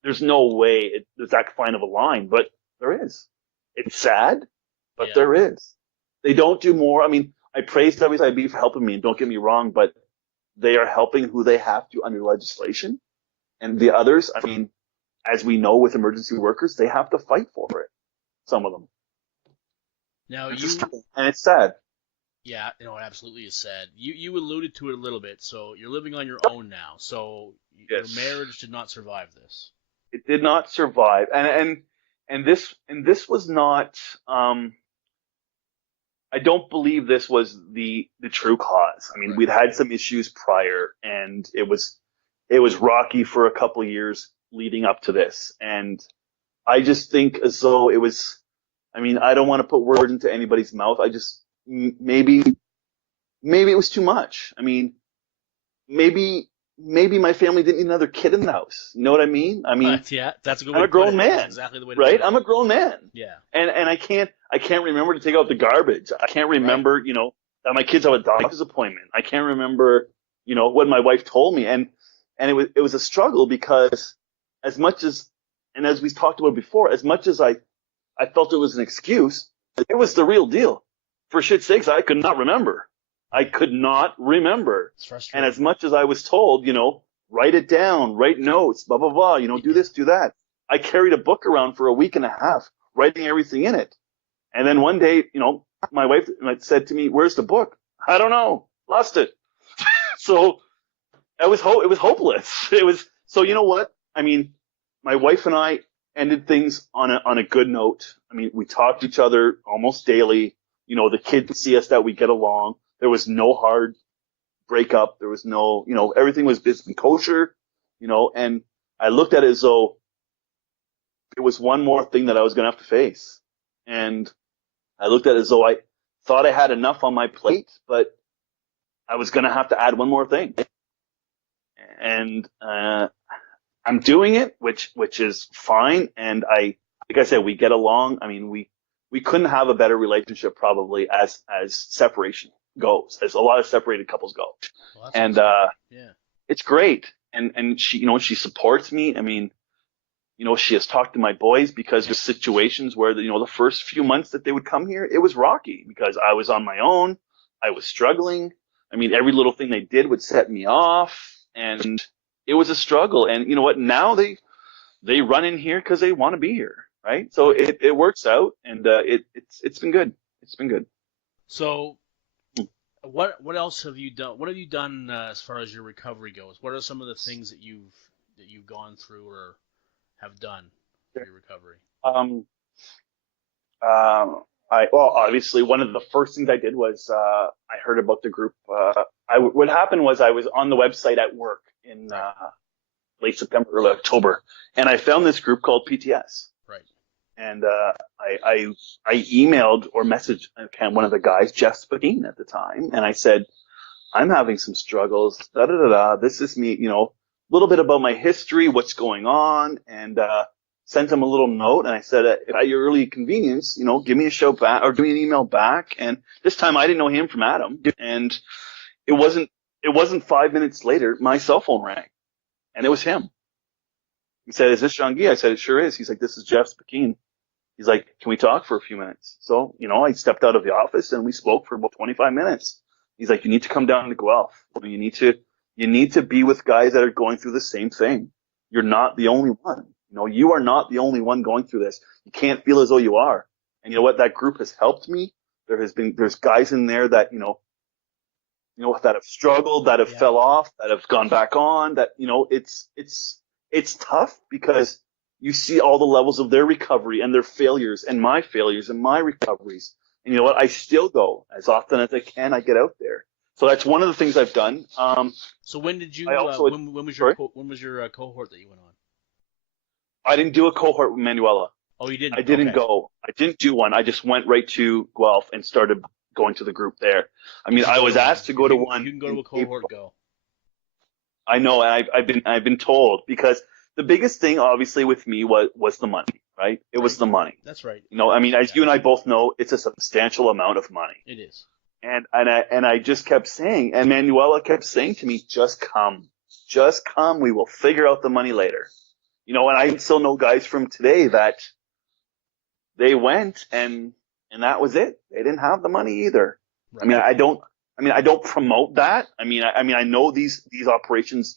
There's no way there's that fine of a line, but there is. It's sad, but there is. They don't do more. I mean, I praise WSIB for helping me, and don't get me wrong, but they are helping who they have to under legislation. And the others, I mean, as we know with emergency workers, they have to fight for it. Some of them. Now and it's sad. Yeah, you know, it absolutely is sad. You alluded to it a little bit. So you're living on your own now. So your marriage did not survive this. It did not survive, and this was not. I don't believe this was the true cause. I mean, right. We'd had some issues prior, and it was rocky for a couple of years leading up to this, and I just think as though it was. I mean, I don't want to put words into anybody's mouth. I just maybe it was too much. I mean, maybe my family didn't need another kid in the house. You know what I mean? I mean, yeah, that's a good I'm way a grown man. That's exactly the way to right? put it. I'm a grown man. Yeah. And I can't remember to take out the garbage. I can't remember, you know, that my kids have a doctor's appointment. I can't remember, you know, what my wife told me. And it was a struggle because as much as, and as we talked about before, as much as I felt it was an excuse, it was the real deal. For shit's sakes, I could not remember. I could not remember. It's frustrating. And as much as I was told, you know, write it down, write notes, blah, blah, blah, you know, do this, do that. I carried a book around for a week and a half, writing everything in it. And then one day, you know, my wife said to me, "Where's the book?" I don't know. Lost it. So it was hopeless. So you know what? I mean, my wife and I ended things on a good note. I mean, we talked to each other almost daily. You know, the kids see us that we get along. There was no hard breakup. There was no, you know, everything was basically kosher, you know, and I looked at it as though it was one more thing that I was going to have to face. And I looked at it as though I thought I had enough on my plate, but I was going to have to add one more thing. And I'm doing it, which is fine. And like I said, we get along. I mean, we couldn't have a better relationship probably as separation goes, as a lot of separated couples go. Well, and yeah, it's great. And she, you know, she supports me. I mean, you know, she has talked to my boys because there's situations where, you know, the first few months that they would come here, it was rocky because I was on my own. I was struggling. I mean, every little thing they did would set me off, and it was a struggle. And you know what? Now they run in here because they want to be here, right? So it works out, and it's been good. It's been good. So, what else have you done? What have you done as far as your recovery goes? What are some of the things that you've gone through or have done for your recovery? Obviously one of the first things I did was I heard about the group. What happened was I was on the website at work late September, early October, and I found this group called PTS. Right. And I emailed or messaged one of the guys, Jeff Spadine at the time, and I said, I'm having some struggles. Da da da da. This is me, a little bit about my history, what's going on, and sent him a little note. And I said, at your early convenience, give me a shout back or give me an email back. And this time I didn't know him from Adam, and it wasn't 5 minutes later, my cell phone rang, and it was him. He said, "Is this Jean-Guy?" I said, "It sure is." He's like, "This is Jeff Spakine." He's like, "Can we talk for a few minutes?" So, I stepped out of the office and we spoke for about 25 minutes. He's like, "You need to come down to Guelph. You need to be with guys that are going through the same thing. You're not the only one. You are not the only one going through this. You can't feel as though you are." And you know what? That group has helped me. There's guys in there that, that have struggled, that have fell off, that have gone back on, that, it's tough because you see all the levels of their recovery and their failures and my recoveries. And you know what? I still go as often as I can. I get out there. So that's one of the things I've done. So when did you? Also, when was your cohort that you went on? I didn't do a cohort with Manuela. Oh, you didn't. I didn't okay. go. I didn't do one. I just went right to Guelph and started going to the group there. I mean, I was asked to go to one. You can go to a cohort. Go. I know, and I've been told, because the biggest thing, obviously, with me was the money, right? It was the money. That's right. I mean, as you and I both know, it's a substantial amount of money. It is. And I just kept saying, and Manuela kept saying to me, just come. We will figure out the money later. And I still know guys from today that they went and that was it. They didn't have the money either. Right. I don't promote that. I know these operations,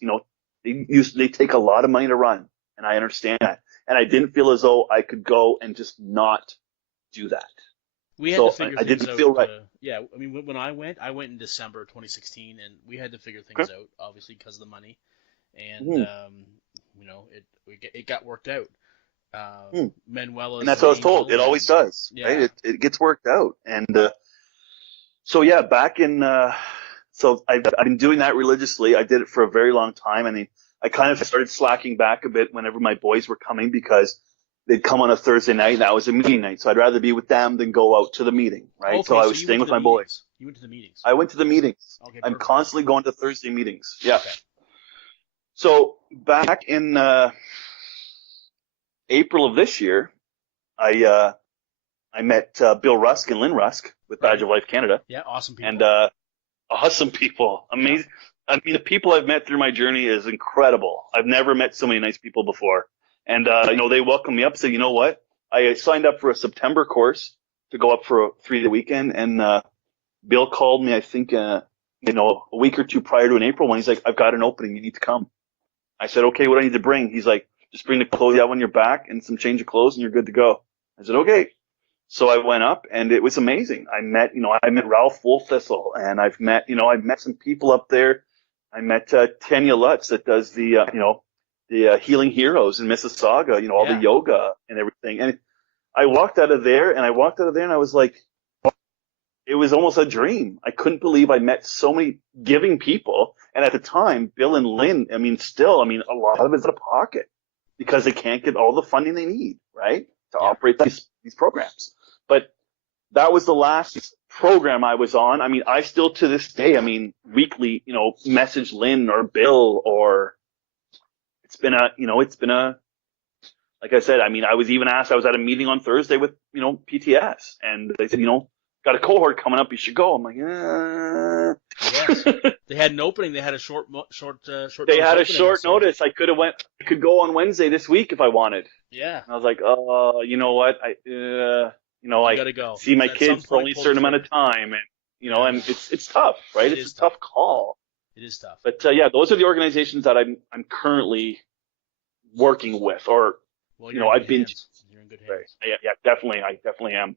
they take a lot of money to run, and I understand that. And I didn't feel as though I could go and just not do that. We had to figure things didn't out. Feel right. When I went in December 2016, and we had to figure things out, obviously, because of the money, and it got worked out. Manuela's, and that's what I was told. It always does. Yeah. Right? It gets worked out, and back in so I've been doing that religiously. I did it for a very long time, and I kind of started slacking back a bit whenever my boys were coming, because they'd come on a Thursday night, and that was a meeting night. So I'd rather be with them than go out to the meeting, right? Okay, so I was staying with my boys. You went to the meetings. I went to the meetings. Okay, I'm constantly going to Thursday meetings. Yeah. Okay. So back in April of this year, I met Bill Rusk and Lynn Rusk with Badge of Life Canada. Yeah, awesome people. And awesome people. Amazing. I mean, the people I've met through my journey is incredible. I've never met so many nice people before. And, they welcomed me up, said, "You know what? I signed up for a September course to go up for a 3-day weekend." And Bill called me, I think, a week or two prior to an April one. He's like, "I've got an opening. You need to come." I said, "Okay, what do I need to bring?" He's like, "Just bring the clothes you have on your back and some change of clothes, and you're good to go." I said, "Okay." So I went up, and it was amazing. I met Ralph Wolfthistle, and I've met some people up there. I met Tanya Lutz, that does the Healing Heroes in Mississauga, all the yoga and everything. And I walked out of there, and I was like, it was almost a dream. I couldn't believe I met so many giving people. And at the time, Bill and Lynn, a lot of it's out of pocket, because they can't get all the funding they need, right, to operate these programs. But that was the last program I was on. I still, to this day, weekly, message Lynn or Bill, or it's been a, like I said, I was even asked, I was at a meeting on Thursday with, PTS, and they said, got a cohort coming up, you should go. I'm like, Yes. They had an opening. They had a short They had a short notice. I could go on Wednesday this week if I wanted. Yeah. And I was like, you know what? I gotta go. See my kids for only a certain amount of time, and and it's tough, right? It's a tough call. It is tough. But those are the organizations that I'm currently working with, or I've been. You're in good hands. Yeah, definitely. I definitely am.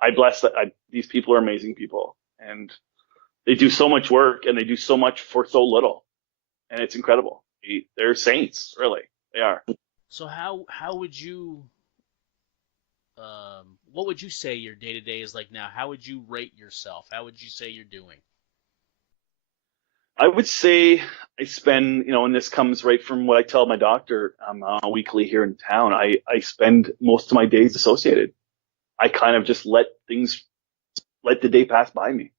I bless that. These people are amazing people, and they do so much work, and they do so much for so little, and it's incredible. They're saints, really. They are. So how would you, what would you say your day-to-day is like now? How would you rate yourself? How would you say you're doing? I would say I spend, and this comes right from what I tell my doctor weekly here in town. I spend most of my days dissociated. I kind of just let the day pass by me.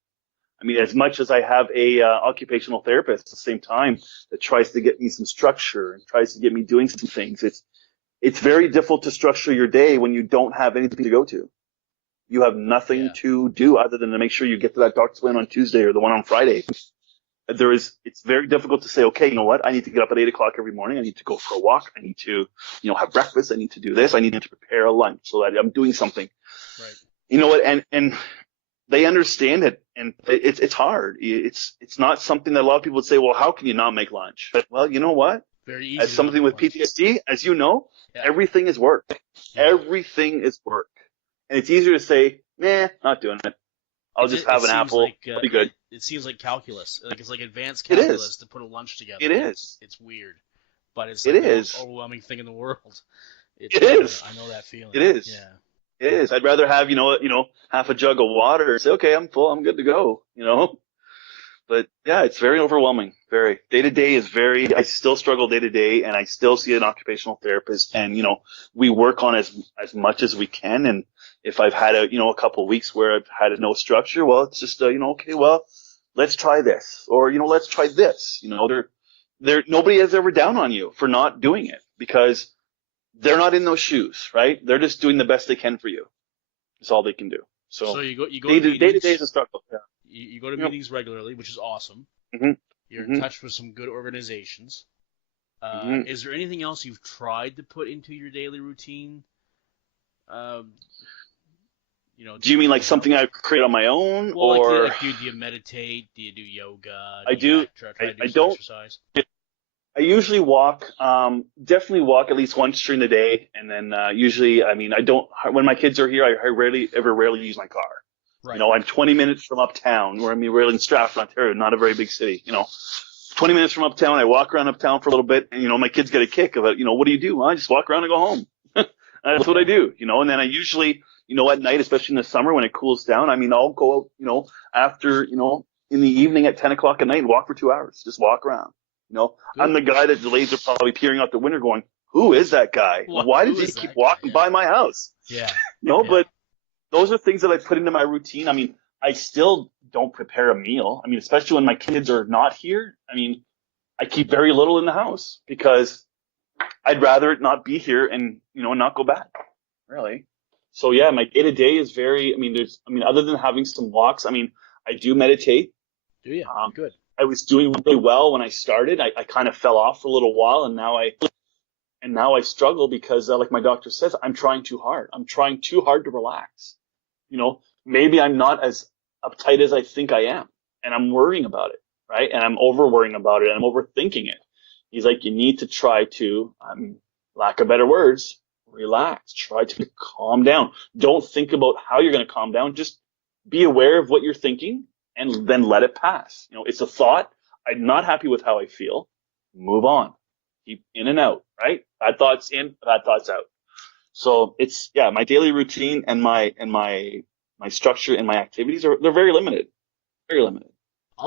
I mean, as much as I have a occupational therapist at the same time that tries to get me some structure and tries to get me doing some things, it's very difficult to structure your day when you don't have anything to go to. You have nothing to do other than to make sure you get to that doctor's appointment on Tuesday or the one on Friday. It's very difficult to say, okay, you know what? I need to get up at 8 o'clock every morning. I need to go for a walk. I need to, have breakfast. I need to do this. I need to prepare a lunch so that I'm doing something. Right. You know what? And they understand it, and it's hard. It's not something that a lot of people would say, well, how can you not make lunch? Well, you know what? Very easy. As something with PTSD, as you know, everything is work. Yeah. Everything is work. And it's easier to say, nah, not doing it. I'll just have an apple. It'll be good. It seems like calculus. Like it's like advanced calculus to put a lunch together. It is. It's weird, but it's like the most overwhelming thing in the world. It is. I know that feeling. It is. Yeah. It is. I'd rather have half a jug of water and say, okay, I'm full. I'm good to go. But yeah, it's very overwhelming. Very day to day is very. I still struggle day to day, and I still see an occupational therapist, and we work on as much as we can. And if I've had a couple of weeks where I've had no structure, well, it's just okay, well, let's try this, or let's try this. Nobody has ever down on you for not doing it because they're not in those shoes, right? They're just doing the best they can for you. That's all they can do. So you go day to day is a struggle. Yeah. You go to meetings regularly, which is awesome. Mm-hmm. You're in touch with some good organizations. Is there anything else you've tried to put into your daily routine? Do you mean like something I create on my own, or do you meditate? Do you do yoga? I do. I don't. Exercise? I usually walk. Definitely walk at least once during the day, and then usually, I don't. When my kids are here, I rarely use my car. Right. I'm 20 minutes from uptown, we're in Stratford, Ontario, not a very big city. 20 minutes from uptown, I walk around uptown for a little bit, and my kids get a kick of it. What do you do? Well, I just walk around and go home. That's what I do. And then I usually, at night, especially in the summer when it cools down, I'll go out, after, in the evening at 10 o'clock at night and walk for 2 hours. Just walk around. I'm the guy that the ladies are probably peering out the window going, who is that guy? Why does he keep walking by my house? Yeah. But those are things that I put into my routine. I still don't prepare a meal. Especially when my kids are not here. I keep very little in the house because I'd rather it not be here and, not go back. Really. So yeah, my day to day is very, other than having some walks, I do meditate. Do you? Good. I was doing really well when I started. I kind of fell off for a little while, and now I struggle because, like my doctor says, I'm trying too hard. I'm trying too hard to relax. Maybe I'm not as uptight as I think I am, and I'm worrying about it, right? And I'm over worrying about it, and I'm overthinking it. He's like, you need to try to, lack of better words, relax. Try to calm down. Don't think about how you're going to calm down. Just be aware of what you're thinking, and then let it pass. It's a thought. I'm not happy with how I feel. Move on. Keep in and out, right? Bad thoughts in, bad thoughts out. So it's, my daily routine and my structure and my activities they're very limited. Very limited.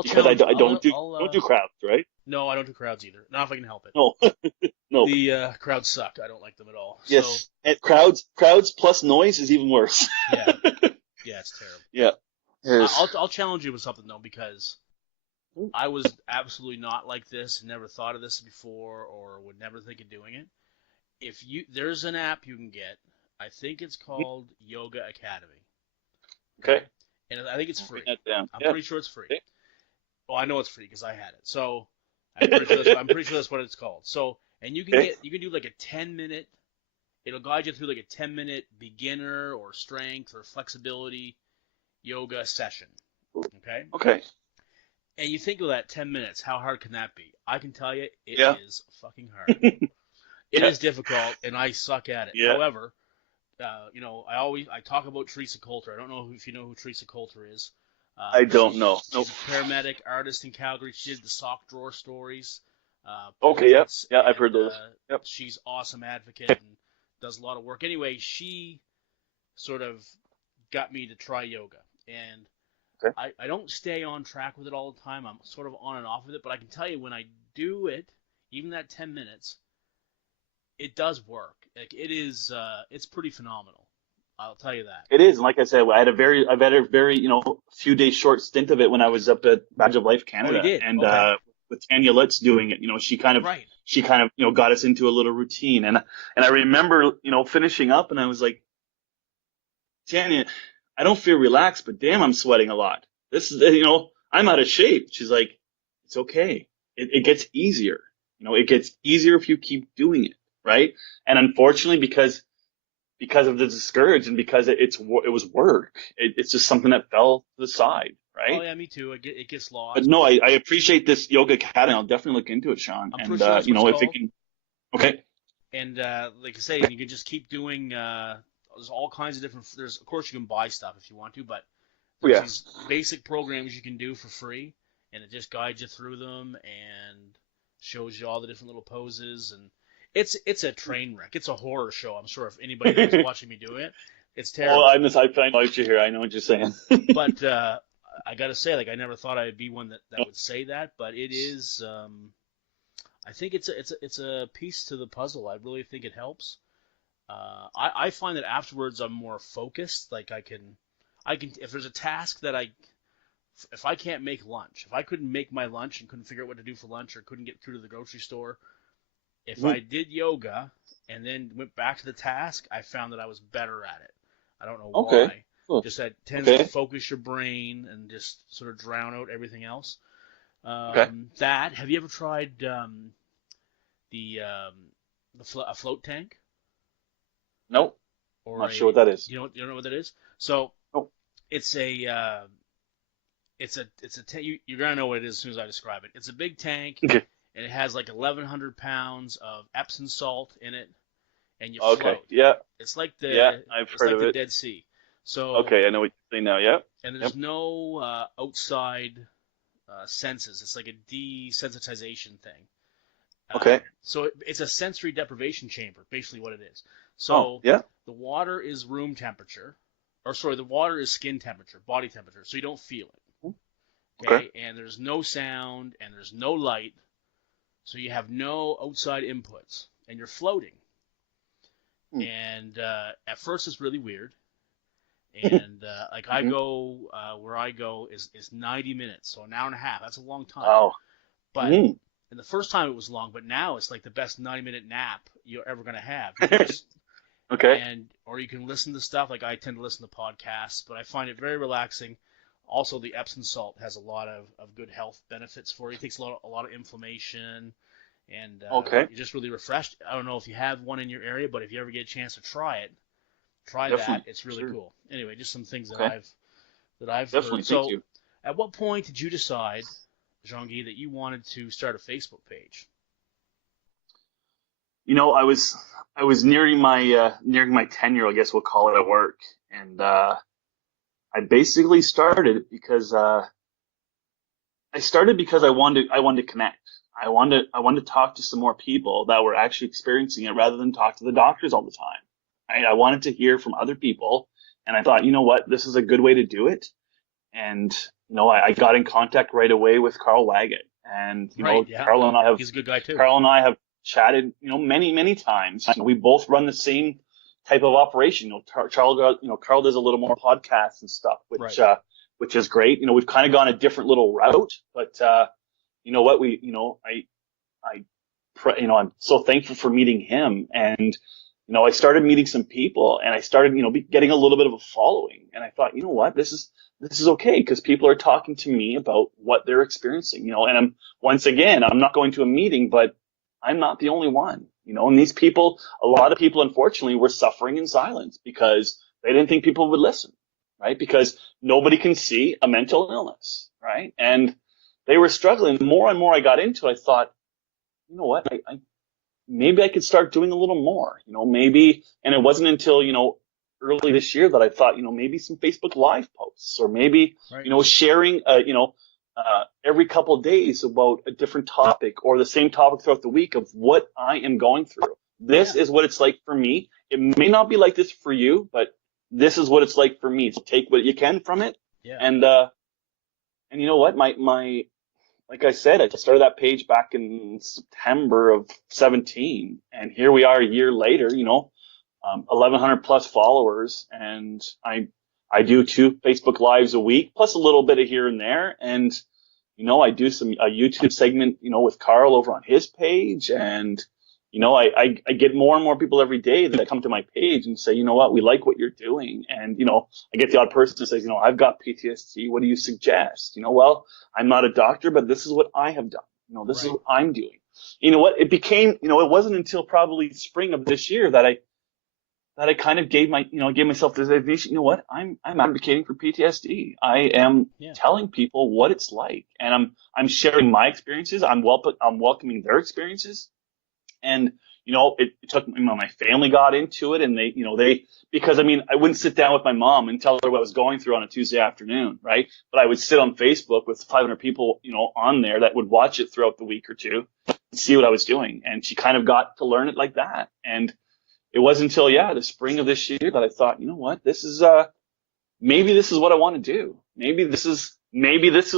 Because I don't do crowds, right? No, I don't do crowds either. Not if I can help it. No. No. The crowds suck. I don't like them at all. Yes. So, and crowds plus noise is even worse. Yeah. Yeah, it's terrible. Yeah. I'll challenge you with something though, because I was absolutely not like this, never thought of this before, or would never think of doing it. There's an app you can get. I think it's called Yoga Academy. Okay. And I think it's free. I'm pretty sure it's free. Okay. Well, I know it's free because I had it. So I'm pretty sure that's what it's called. So, and you can do like a 10-minute. It'll guide you through like a 10-minute beginner or strength or flexibility yoga session. Okay? Okay. And you think of that 10 minutes, how hard can that be? I can tell you it is fucking hard. It is difficult, and I suck at it. Yeah. However, I talk about Teresa Coulter. I don't know if you know who Teresa Coulter is. I don't know. Nope. She's a paramedic artist in Calgary. She did the sock drawer stories. Okay, yeah, I've heard those. Yep. She's awesome advocate and does a lot of work. Anyway, she sort of got me to try yoga, and Okay. I don't stay on track with it all the time. I'm sort of on and off with it, but I can tell you when I do it, even that 10 minutes, it does work. Like it is, it's pretty phenomenal. I'll tell you that. It is, and like I said, I've had a very, few days short stint of it when I was up at Badge of Life Oh, you Canada, did? and Okay. with Tanya Litz doing it, Right. she kind of, got us into a little routine, and I remember, finishing up, and I was like, Tanya, I don't feel relaxed, but damn, I'm sweating a lot. This is, I'm out of shape. She's like, it's okay. It gets easier. It gets easier if you keep doing it, right? And unfortunately, because of the discourage and because it was work, it's just something that fell to the side, Oh right? yeah, me too. It gets But lost. no, I appreciate this yoga academy. I'll definitely look into it, Sean. I'm And pretty sure that's what it's if it called. can, okay, And like I say, you can just keep doing. There's all kinds of different. There's of course you can buy stuff if you want to, but oh, there's yeah, these basic programs you can do for free, and it just guides you through them and shows you all the different little poses. And it's a train wreck. It's a horror show. I'm sure if anybody was watching me do it, it's terrible. well, I find out you here. I know what you're saying. But I gotta say, like I never thought I'd be one that would say that, but it is. I think it's a piece to the puzzle. I really think it helps. I find that afterwards I'm more focused. Like I can if there's a task that if I can't make lunch, if I couldn't make my lunch and couldn't figure out what to do for lunch or couldn't get through to the grocery store, if I did yoga and then went back to the task, I found that I was better at it. I don't know Okay. why. Cool. Just that tends to focus your brain and just sort of drown out everything else. That have you ever tried a float tank? Nope. Or I'm not sure what that is. You don't know what that is? So Nope. it's a you're gonna know what it is as soon as I describe it. It's a big tank, Okay. and it has like 1,100 pounds of Epsom salt in it, and you Okay. float. Yeah. It's like I've it's heard like of the it. Dead Sea. So Okay, I know what you're saying now. Yeah. and there's no outside senses. It's like a desensitization thing. Okay. So it's a sensory deprivation chamber, basically what it is. Oh, So yeah. the water is room temperature, or sorry, the water is skin temperature, body temperature, so you don't feel it. Okay? And there's no sound, and there's no light, so you have no outside inputs, and you're floating. And at first it's really weird. And like I go, where I go is 90 minutes, so an hour and a half. That's a long time. Oh. But and the first time it was long, but now it's like the best 90-minute nap you're ever gonna have. You just, Okay. or you can listen to stuff. Like I tend to listen to podcasts, but I find it very relaxing. Also, the Epsom salt has a lot of good health benefits for you. It takes a lot of inflammation, and you're just really refreshed. I don't know if you have one in your area, but if you ever get a chance to try it, Definitely. that. It's really cool. Anyway, just some things that I've Definitely. heard. Thank So, you. at what point did you decide, Jean-Guy, that you wanted to start a Facebook page? I was nearing my tenure, I guess we'll call it, at work, and I basically started because I wanted to connect. I wanted to talk to some more people that were actually experiencing it rather than talk to the doctors all the time. I wanted to hear from other people, and I thought, you know what, this is a good way to do it. And I got in contact right away with Carl Waggett, and Carl and I have he's a good guy too. Carl and I have chatted, many times. We both run the same type of operation. Carl does a little more podcasts and stuff, which is great. We've kind of gone a different little route, but you know what, I'm so thankful for meeting him, and I started meeting some people, and I started getting a little bit of a following, and I thought, you know what, this is okay, because people are talking to me about what they're experiencing, and I'm not going to a meeting, but I'm not the only one, and these people, a lot of people, unfortunately, were suffering in silence because they didn't think people would listen, right? Because nobody can see a mental illness, right? And they were struggling. The more and more I got into it, I thought, you know what, maybe I could start doing a little more, maybe, and it wasn't until, early this year that I thought, maybe some Facebook Live posts, or maybe, sharing, every couple of days about a different topic or the same topic throughout the week of what I am going through. This is what it's like for me. It may not be like this for you, but this is what it's like for me. So take what you can from it, and And you know what? My like I said, I just started that page back in September of 17, and here we are a year later. 1,100 plus followers, and I do 2 Facebook Lives a week, plus a little bit of here and there, and I do a YouTube segment, with Carl over on his page, and I get more and more people every day that come to my page and say, you know what, we like what you're doing. And, I get the odd person that says, I've got PTSD. What do you suggest? Well, I'm not a doctor, but this is what I have done. This is what I'm doing. You know what? It became, it wasn't until probably spring of this year that I kind of gave myself this advice. You know what? I'm advocating for PTSD. I am telling people what it's like, and I'm sharing my experiences. I'm welcoming their experiences. And, it took, my family got into it, and because I wouldn't sit down with my mom and tell her what I was going through on a Tuesday afternoon, right? But I would sit on Facebook with 500 people, on there that would watch it throughout the week or two and see what I was doing. And she kind of got to learn it like that. And it wasn't until, the spring of this year that I thought, you know what, this is, maybe this is what I want to do. Maybe this is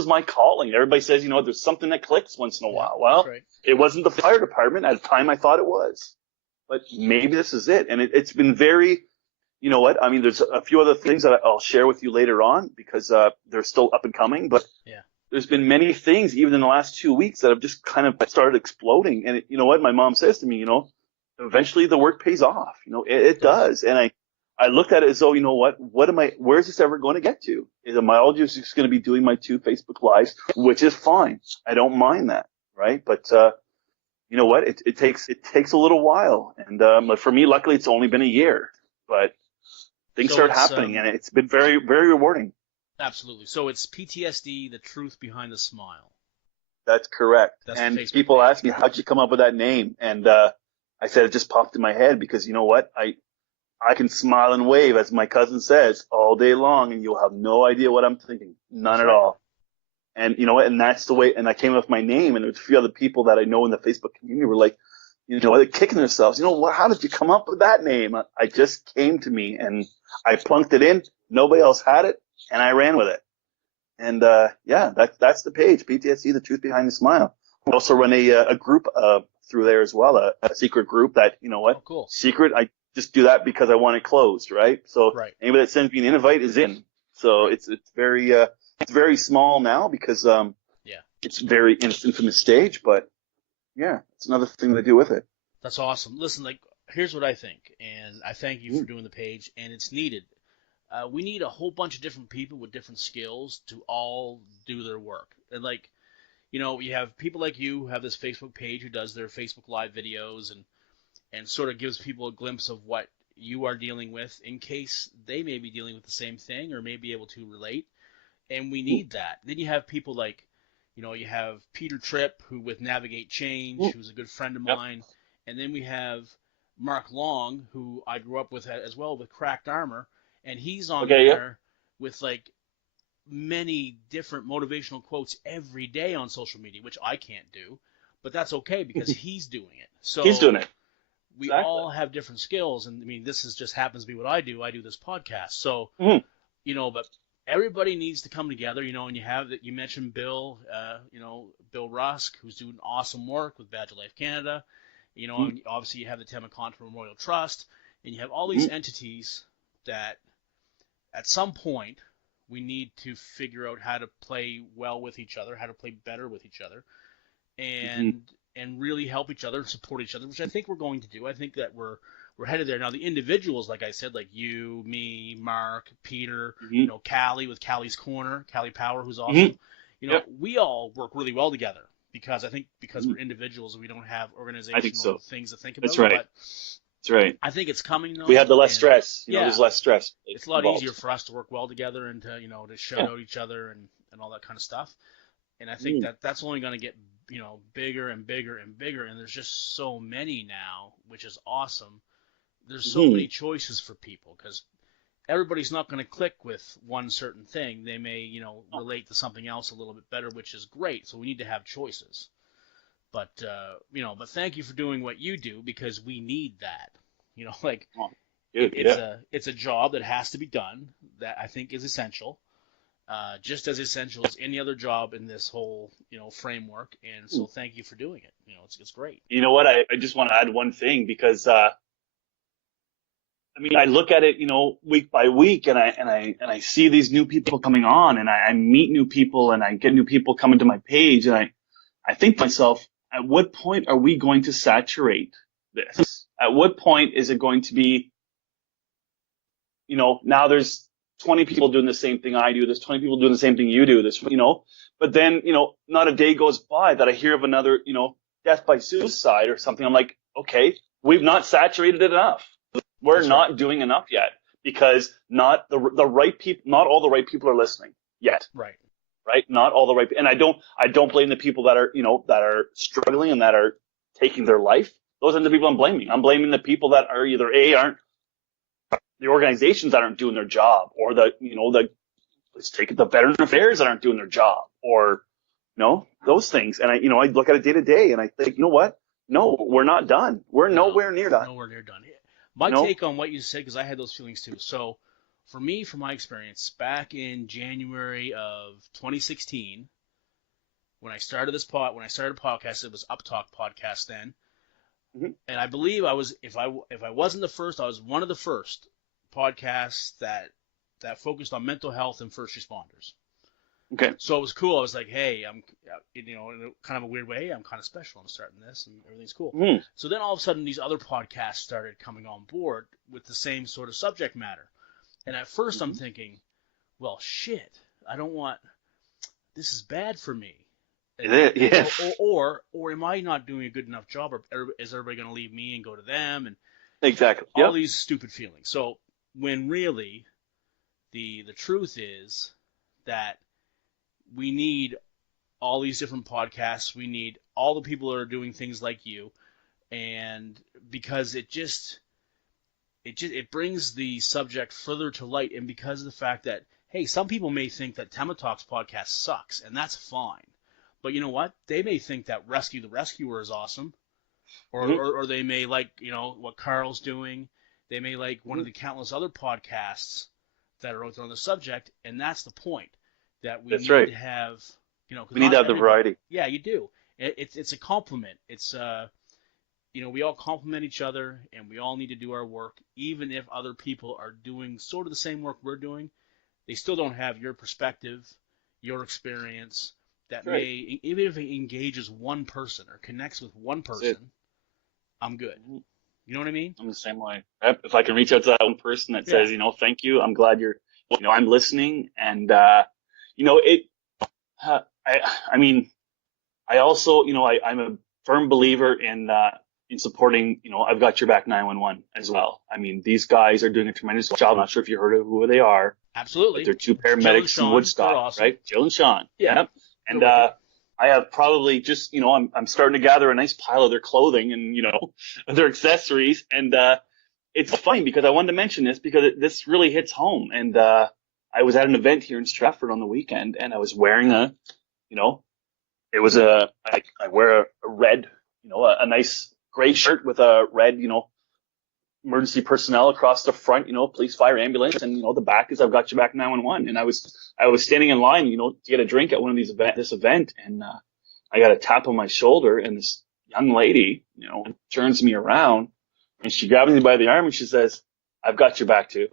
my calling. Everybody says, there's something that clicks once in a while. Well, It wasn't the fire department at the time I thought it was, but maybe this is it. And it's been very, there's a few other things that I'll share with you later on because, they're still up and coming, but there's been many things even in the last 2 weeks that have just kind of started exploding. And you know what? My mom says to me, eventually the work pays off. It does. And I looked at it as though, where's this ever going to get to? Am I all just going to be doing my 2 Facebook Lives, which is fine. I don't mind that. Right. But, you know what? It takes a little while. And, for me, luckily it's only been a year, but things start happening and it's been very, very rewarding. Absolutely. So it's PTSD, the truth behind the smile. That's correct. And people ask me, how'd you come up with that name? And, I said, it just popped in my head because you know what? I can smile and wave, as my cousin says, all day long, and you'll have no idea what I'm thinking. None at all. And you know what? And that's the way, and I came up with my name, and a few other people that I know in the Facebook community were like, they're kicking themselves. How did you come up with that name? I just came to me, and I plunked it in. Nobody else had it, and I ran with it. And, that's the page, PTSD, the truth behind the smile. I also run a group, through there as well, a secret group that, cool. Secret, I just do that because I want it closed, right? So anybody that sends me an invite is in. So it's very small now because, it's very in its infamous stage, but it's another thing to do with it. That's awesome. Listen, here's what I think, and I thank you for doing the page, and it's needed. We need a whole bunch of different people with different skills to all do their work. And you have people like you who have this Facebook page who does their Facebook Live videos and sort of gives people a glimpse of what you are dealing with in case they may be dealing with the same thing or may be able to relate. And we need that. Then you have people like, you have Peter Tripp, who with Navigate Change, who's a good friend of mine. And then we have Mark Long, who I grew up with as well with Cracked Armor. And he's on there with many different motivational quotes every day on social media, which I can't do, but that's okay because he's doing it. So he's doing it. We all have different skills, and this just happens to be what I do. I do this podcast, so but everybody needs to come together, and you mentioned Bill, Bill Rusk, who's doing awesome work with Badge of Life Canada, and obviously you have the Temacontra Memorial Trust, and you have all these entities that at some point we need to figure out how to play well with each other, how to play better with each other, and really help each other, support each other, which I think we're going to do. I think that we're headed there. Now, the individuals, like I said, like you, me, Mark, Peter, Callie with Callie's Corner, Callie Power, who's awesome. We all work really well together because we're individuals and we don't have organizational things to think about. That's right. That's right. I think it's coming though. We have the less stress. There's less stress. It's a lot easier for us to work well together and to shout out each other and all that kind of stuff. And I think that's only going to get bigger and bigger and bigger. And there's just so many now, which is awesome. There's so many choices for people because everybody's not going to click with one certain thing. They may relate to something else a little bit better, which is great. So we need to have choices. But but thank you for doing what you do because we need that. It's a job that has to be done that I think is essential. just as essential as any other job in this whole, framework. And so thank you for doing it. It's great. You know what? I just want to add one thing because I look at it, week by week, and I see these new people coming on, and I meet new people, and I get new people coming to my page, and I think to myself, at what point are we going to saturate this? At what point is it going to be, now there's 20 people doing the same thing I do, there's 20 people doing the same thing you do, but then, not a day goes by that I hear of another, death by suicide or something. I'm like, okay, we've not saturated it enough. We're not doing enough yet because not the right people, not all the right people are listening yet. Right. Right. Not all the right. And I don't blame the people that are, that are struggling and that are taking their life. Those are the people I'm blaming. I'm blaming the people that are either aren't the organizations that aren't doing their job, or let's take it, the Veteran Affairs that aren't doing their job, or, those things. And I look at it day to day and I think, you know what? No, we're not done. We're nowhere near done. Nowhere near done. My take on what you said, because I had those feelings too. So, for me, from my experience, back in January of 2016, when I started a podcast, it was UpTalk podcast then, and I believe I was, if I wasn't the first, I was one of the first podcasts that focused on mental health and first responders. Okay. So it was cool. I was like, hey, I'm, in kind of a weird way, I'm kind of special. I'm starting this, and everything's cool. So then all of a sudden, these other podcasts started coming on board with the same sort of subject matter. And at first, I'm thinking, well, shit, I don't want. This is bad for me. Yeah. Or am I not doing a good enough job? Or is everybody going to leave me and go to them? And exactly. All these stupid feelings. So when really, the truth is that we need all these different podcasts. We need all the people that are doing things like you, and because it brings the subject further to light, and because of the fact that, hey, some people may think that Tema Talks podcast sucks, and that's fine. But you know what? They may think that Rescue the Rescuer is awesome, or they may like what Carl's doing. They may like one of the countless other podcasts that are out there on the subject, and that's the point. That we need to have, we need to have the variety. Yeah, you do. It's a compliment. It's we all compliment each other, and we all need to do our work, even if other people are doing sort of the same work we're doing. They still don't have your perspective, your experience. That may, even if it engages one person or connects with one person, I'm good. You know what I mean? I'm the same way. If I can reach out to that one person that says, thank you, I'm glad you're, I'm listening, and I also, I'm a firm believer in supporting, I've Got Your Back 911 as well. I mean, these guys are doing a tremendous job. I'm not sure if you heard of who they are. Absolutely. But they're two paramedics in Woodstock, awesome. right? Jill and Sean. Yeah. And I have probably just, I'm starting to gather a nice pile of their clothing and, their accessories. And it's funny because I wanted to mention this because this really hits home. And I was at an event here in Stratford on the weekend, and I was wearing I wear a red, a nice gray shirt with a red, emergency personnel across the front, police, fire, ambulance, and the back is I've Got Your Back 911. And I was standing in line, to get a drink at one of this event, and I got a tap on my shoulder, and this young lady, turns me around, and she grabs me by the arm and she says, "I've got your back too,"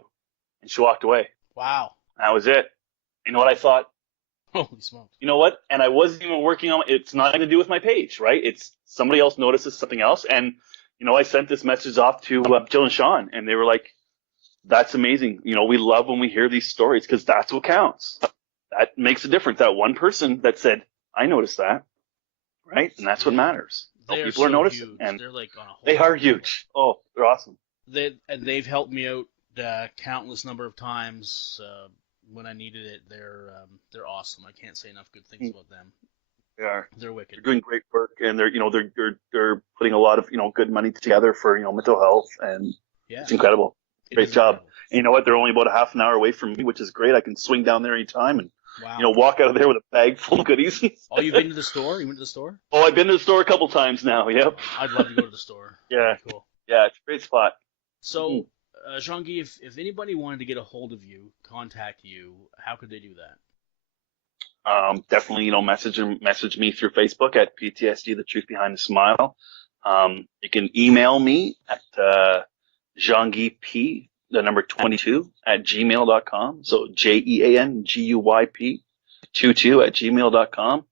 and she walked away. Wow. That was it. You know what I thought? Holy smokes. You know what? And I wasn't even working on it's nothing to do with my page, right? It's somebody else notices something else. And, I sent this message off to Jill and Sean, and they were like, that's amazing. We love when we hear these stories because that's what counts. That makes a difference. That one person that said, I noticed that, right? And that's what matters. People are noticing. Huge. And they're like on a whole they are huge. Oh, they're awesome. They've helped me out countless number of times when I needed it. They're awesome. I can't say enough good things about them. They are. They're wicked. They're doing great work, and they're putting a lot of good money together for mental health, and it's incredible. Great job. Incredible. And you know what? They're only about a half an hour away from me, which is great. I can swing down there anytime and wow. Walk out of there with a bag full of goodies. Oh, you've been to the store? You went to the store? Oh, I've been to the store a couple times now. Yep. I'd love to go to the store. Yeah. Cool. Yeah, it's a great spot. So, Jean-Guy, if anybody wanted to get a hold of you, contact you, how could they do that? Definitely, message me through Facebook at PTSD, The Truth Behind the Smile. You can email me at jean-guyp, the number 22 at gmail.com. So JEANGUYP 22 at gmail.com.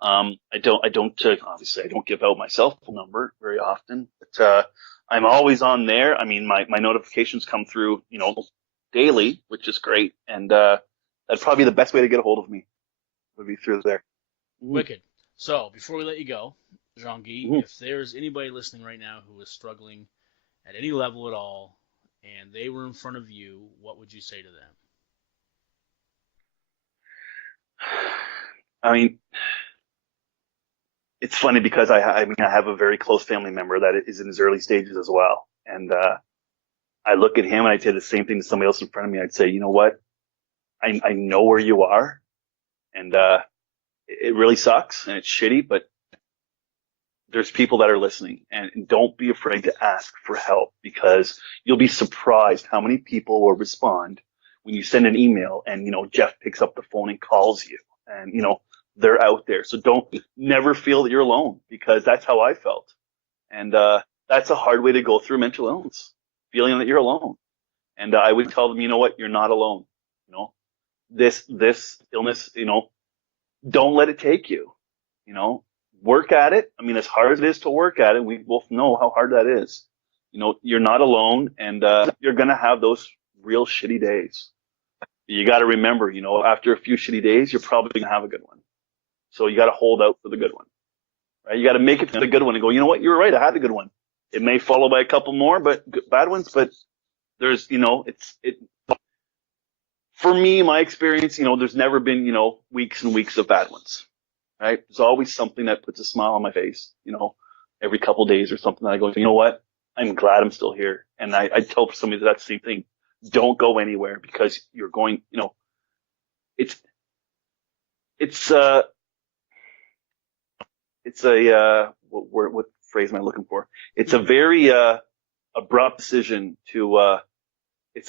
Obviously I don't give out my cell phone number very often, but I'm always on there. I mean, my notifications come through, daily, which is great. And that's probably the best way to get a hold of me would be through there. Wicked. So before we let you go, Jean-Guy, if there's anybody listening right now who is struggling at any level at all, and they were in front of you, what would you say to them? I mean, it's funny because I have a very close family member that is in his early stages as well. And I look at him and I'd say the same thing to somebody else in front of me. I'd say, you know what? I know where you are. And it really sucks and it's shitty, but there's people that are listening, and don't be afraid to ask for help, because you'll be surprised how many people will respond when you send an email and, Jeff picks up the phone and calls you, and, they're out there. So never feel that you're alone, because that's how I felt. And that's a hard way to go through mental illness, feeling that you're alone. And I would tell them, you know what, you're not alone. This illness, don't let it take you, work at it. I mean, as hard as it is to work at it, we both know how hard that is. You're not alone, and you're going to have those real shitty days. You got to remember, after a few shitty days, you're probably going to have a good one. So you got to hold out for the good one, right? You got to make it to the good one and go, you know what? You were right. I had a good one. It may follow by a couple more, bad ones, but there's, for me, my experience, there's never been, weeks and weeks of bad ones. Right? There's always something that puts a smile on my face, every couple days or something that I go, you know what? I'm glad I'm still here. And I tell somebody that same thing. Don't go anywhere, because you're going, it's what phrase am I looking for? It's a very, abrupt decision to, it's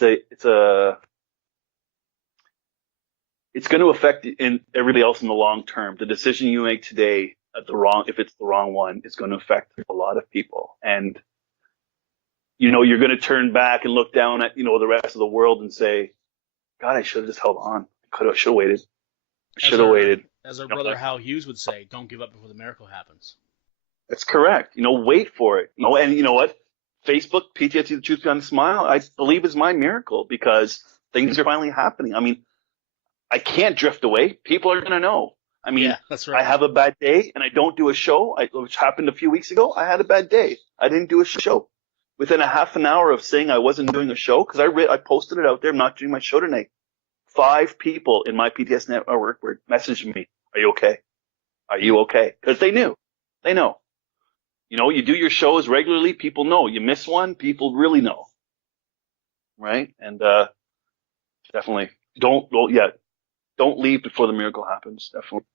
going to affect everybody else in the long term. The decision you make today, if it's the wrong one, is going to affect a lot of people. And, you're going to turn back and look down at, the rest of the world and say, God, I should have just held on. Should have waited. Should have waited. As our brother Hal Hughes would say, don't give up before the miracle happens. That's correct. Wait for it. And you know what? Facebook, PTSD, The Truth Behind the Smile, I believe is my miracle, because things are finally happening. I mean, I can't drift away. People are going to know. I mean, yeah, that's right. I have a bad day and I don't do a show, which happened a few weeks ago. I had a bad day. I didn't do a show. Within a half an hour of saying I wasn't doing a show, because I posted it out there, I'm not doing my show tonight. 5 people in my PTS network were messaging me, are you okay? Are you okay? Because they knew. They know. You do your shows regularly, people know. You miss one, people really know. Right? And definitely don't leave before the miracle happens. Definitely.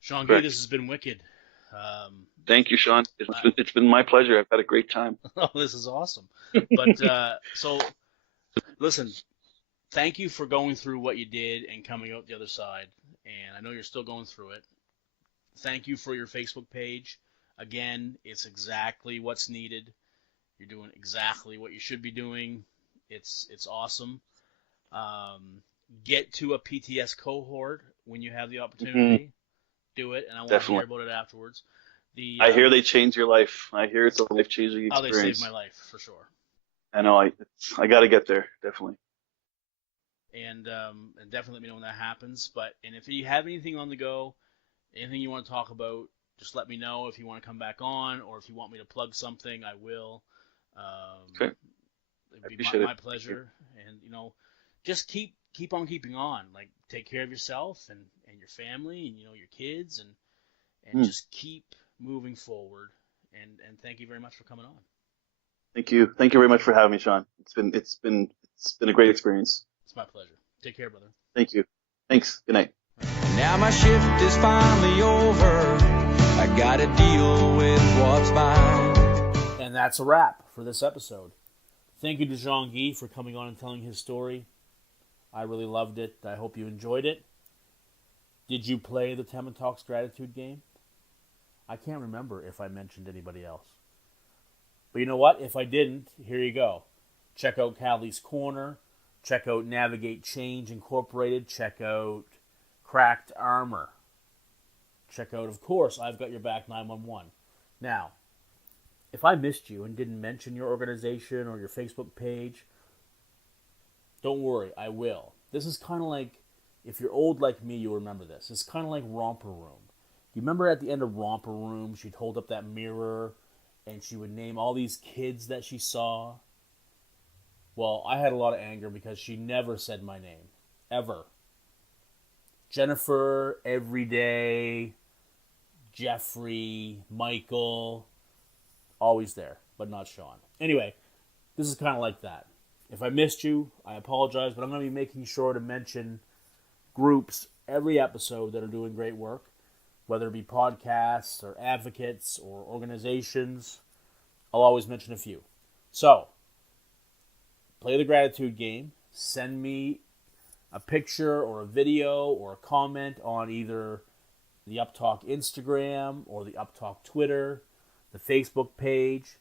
Jean-Guy, this has been wicked. Thank you, Sean. It's been my pleasure. I've had a great time. Oh, this is awesome. But so, listen, thank you for going through what you did and coming out the other side. And I know you're still going through it. Thank you for your Facebook page. Again, it's exactly what's needed. You're doing exactly what you should be doing. It's awesome. Get to a PTS cohort when you have the opportunity. Mm-hmm. Do it, and I want to hear about it afterwards. I hear they change your life. I hear it's a life-changing experience. Oh, they saved my life, for sure. I know. I got to get there, definitely. And definitely let me know when that happens. And if you have anything on the go, anything you want to talk about, just let me know. If you want to come back on, or if you want me to plug something, I will. Okay. It'd be my pleasure. And just keep on keeping on. Like, take care of yourself and your family and your kids, and just keep moving forward. And thank you very much for coming on. Thank you very much for having me, Sean. It's been a great experience. It's my pleasure. Take care, brother. Thank you. Thanks. Good night. Now my shift is finally over. I gotta deal with what's mine. And that's a wrap for this episode. Thank you to Jean-Guy for coming on and telling his story. I really loved it. I hope you enjoyed it. Did you play the Tim and Talks gratitude game? I can't remember if I mentioned anybody else. But you know what? If I didn't, here you go. Check out Callie's Corner. Check out Navigate Change Incorporated. Check out Cracked Armor. Check out, of course, I've Got Your Back 911. Now, if I missed you and didn't mention your organization or your Facebook page, don't worry, I will. This is kind of like, if you're old like me, you'll remember this. It's kind of like Romper Room. You remember at the end of Romper Room, she'd hold up that mirror and she would name all these kids that she saw? Well, I had a lot of anger because she never said my name. Ever. Jennifer, Everyday, Jeffrey, Michael, always there, but not Sean. Anyway, this is kind of like that. If I missed you, I apologize, but I'm going to be making sure to mention groups every episode that are doing great work, whether it be podcasts or advocates or organizations. I'll always mention a few. So, play the gratitude game. Send me a picture or a video or a comment on either the UpTalk Instagram or the UpTalk Twitter, the Facebook page.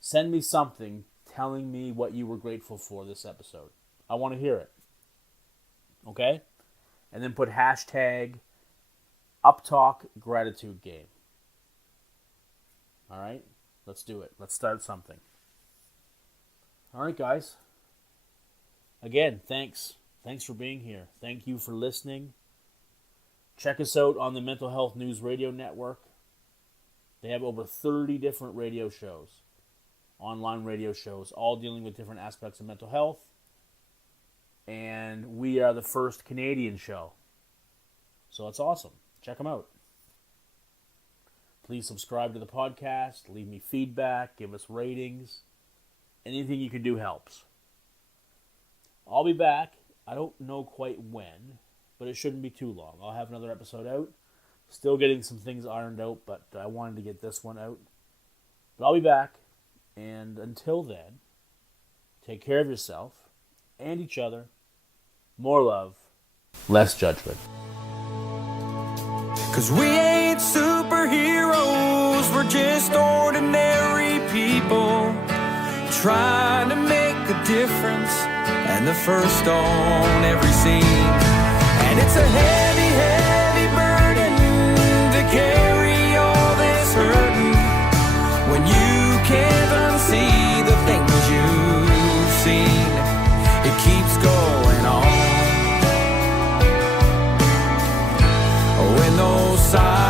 Send me something telling me what you were grateful for this episode. I want to hear it. Okay? And then put hashtag UpTalk Gratitude Game. All right? Let's do it. Let's start something. All right, guys. Again, thanks. Thanks for being here. Thank you for listening. Check us out on the Mental Health News Radio Network. They have over 30 different radio shows, online radio shows, all dealing with different aspects of mental health. And we are the first Canadian show. So it's awesome. Check them out. Please subscribe to the podcast. Leave me feedback. Give us ratings. Anything you can do helps. I'll be back. I don't know quite when, but it shouldn't be too long. I'll have another episode out. Still getting some things ironed out, but I wanted to get this one out. But I'll be back. And until then, take care of yourself and each other. More love, less judgment. 'Cause we ain't superheroes, we're just ordinary people trying to make a difference, and the first on every scene. And it's a heavy, heavy burden to carry all this hurting when you can't unsee the things you've seen. It keeps going on when those signs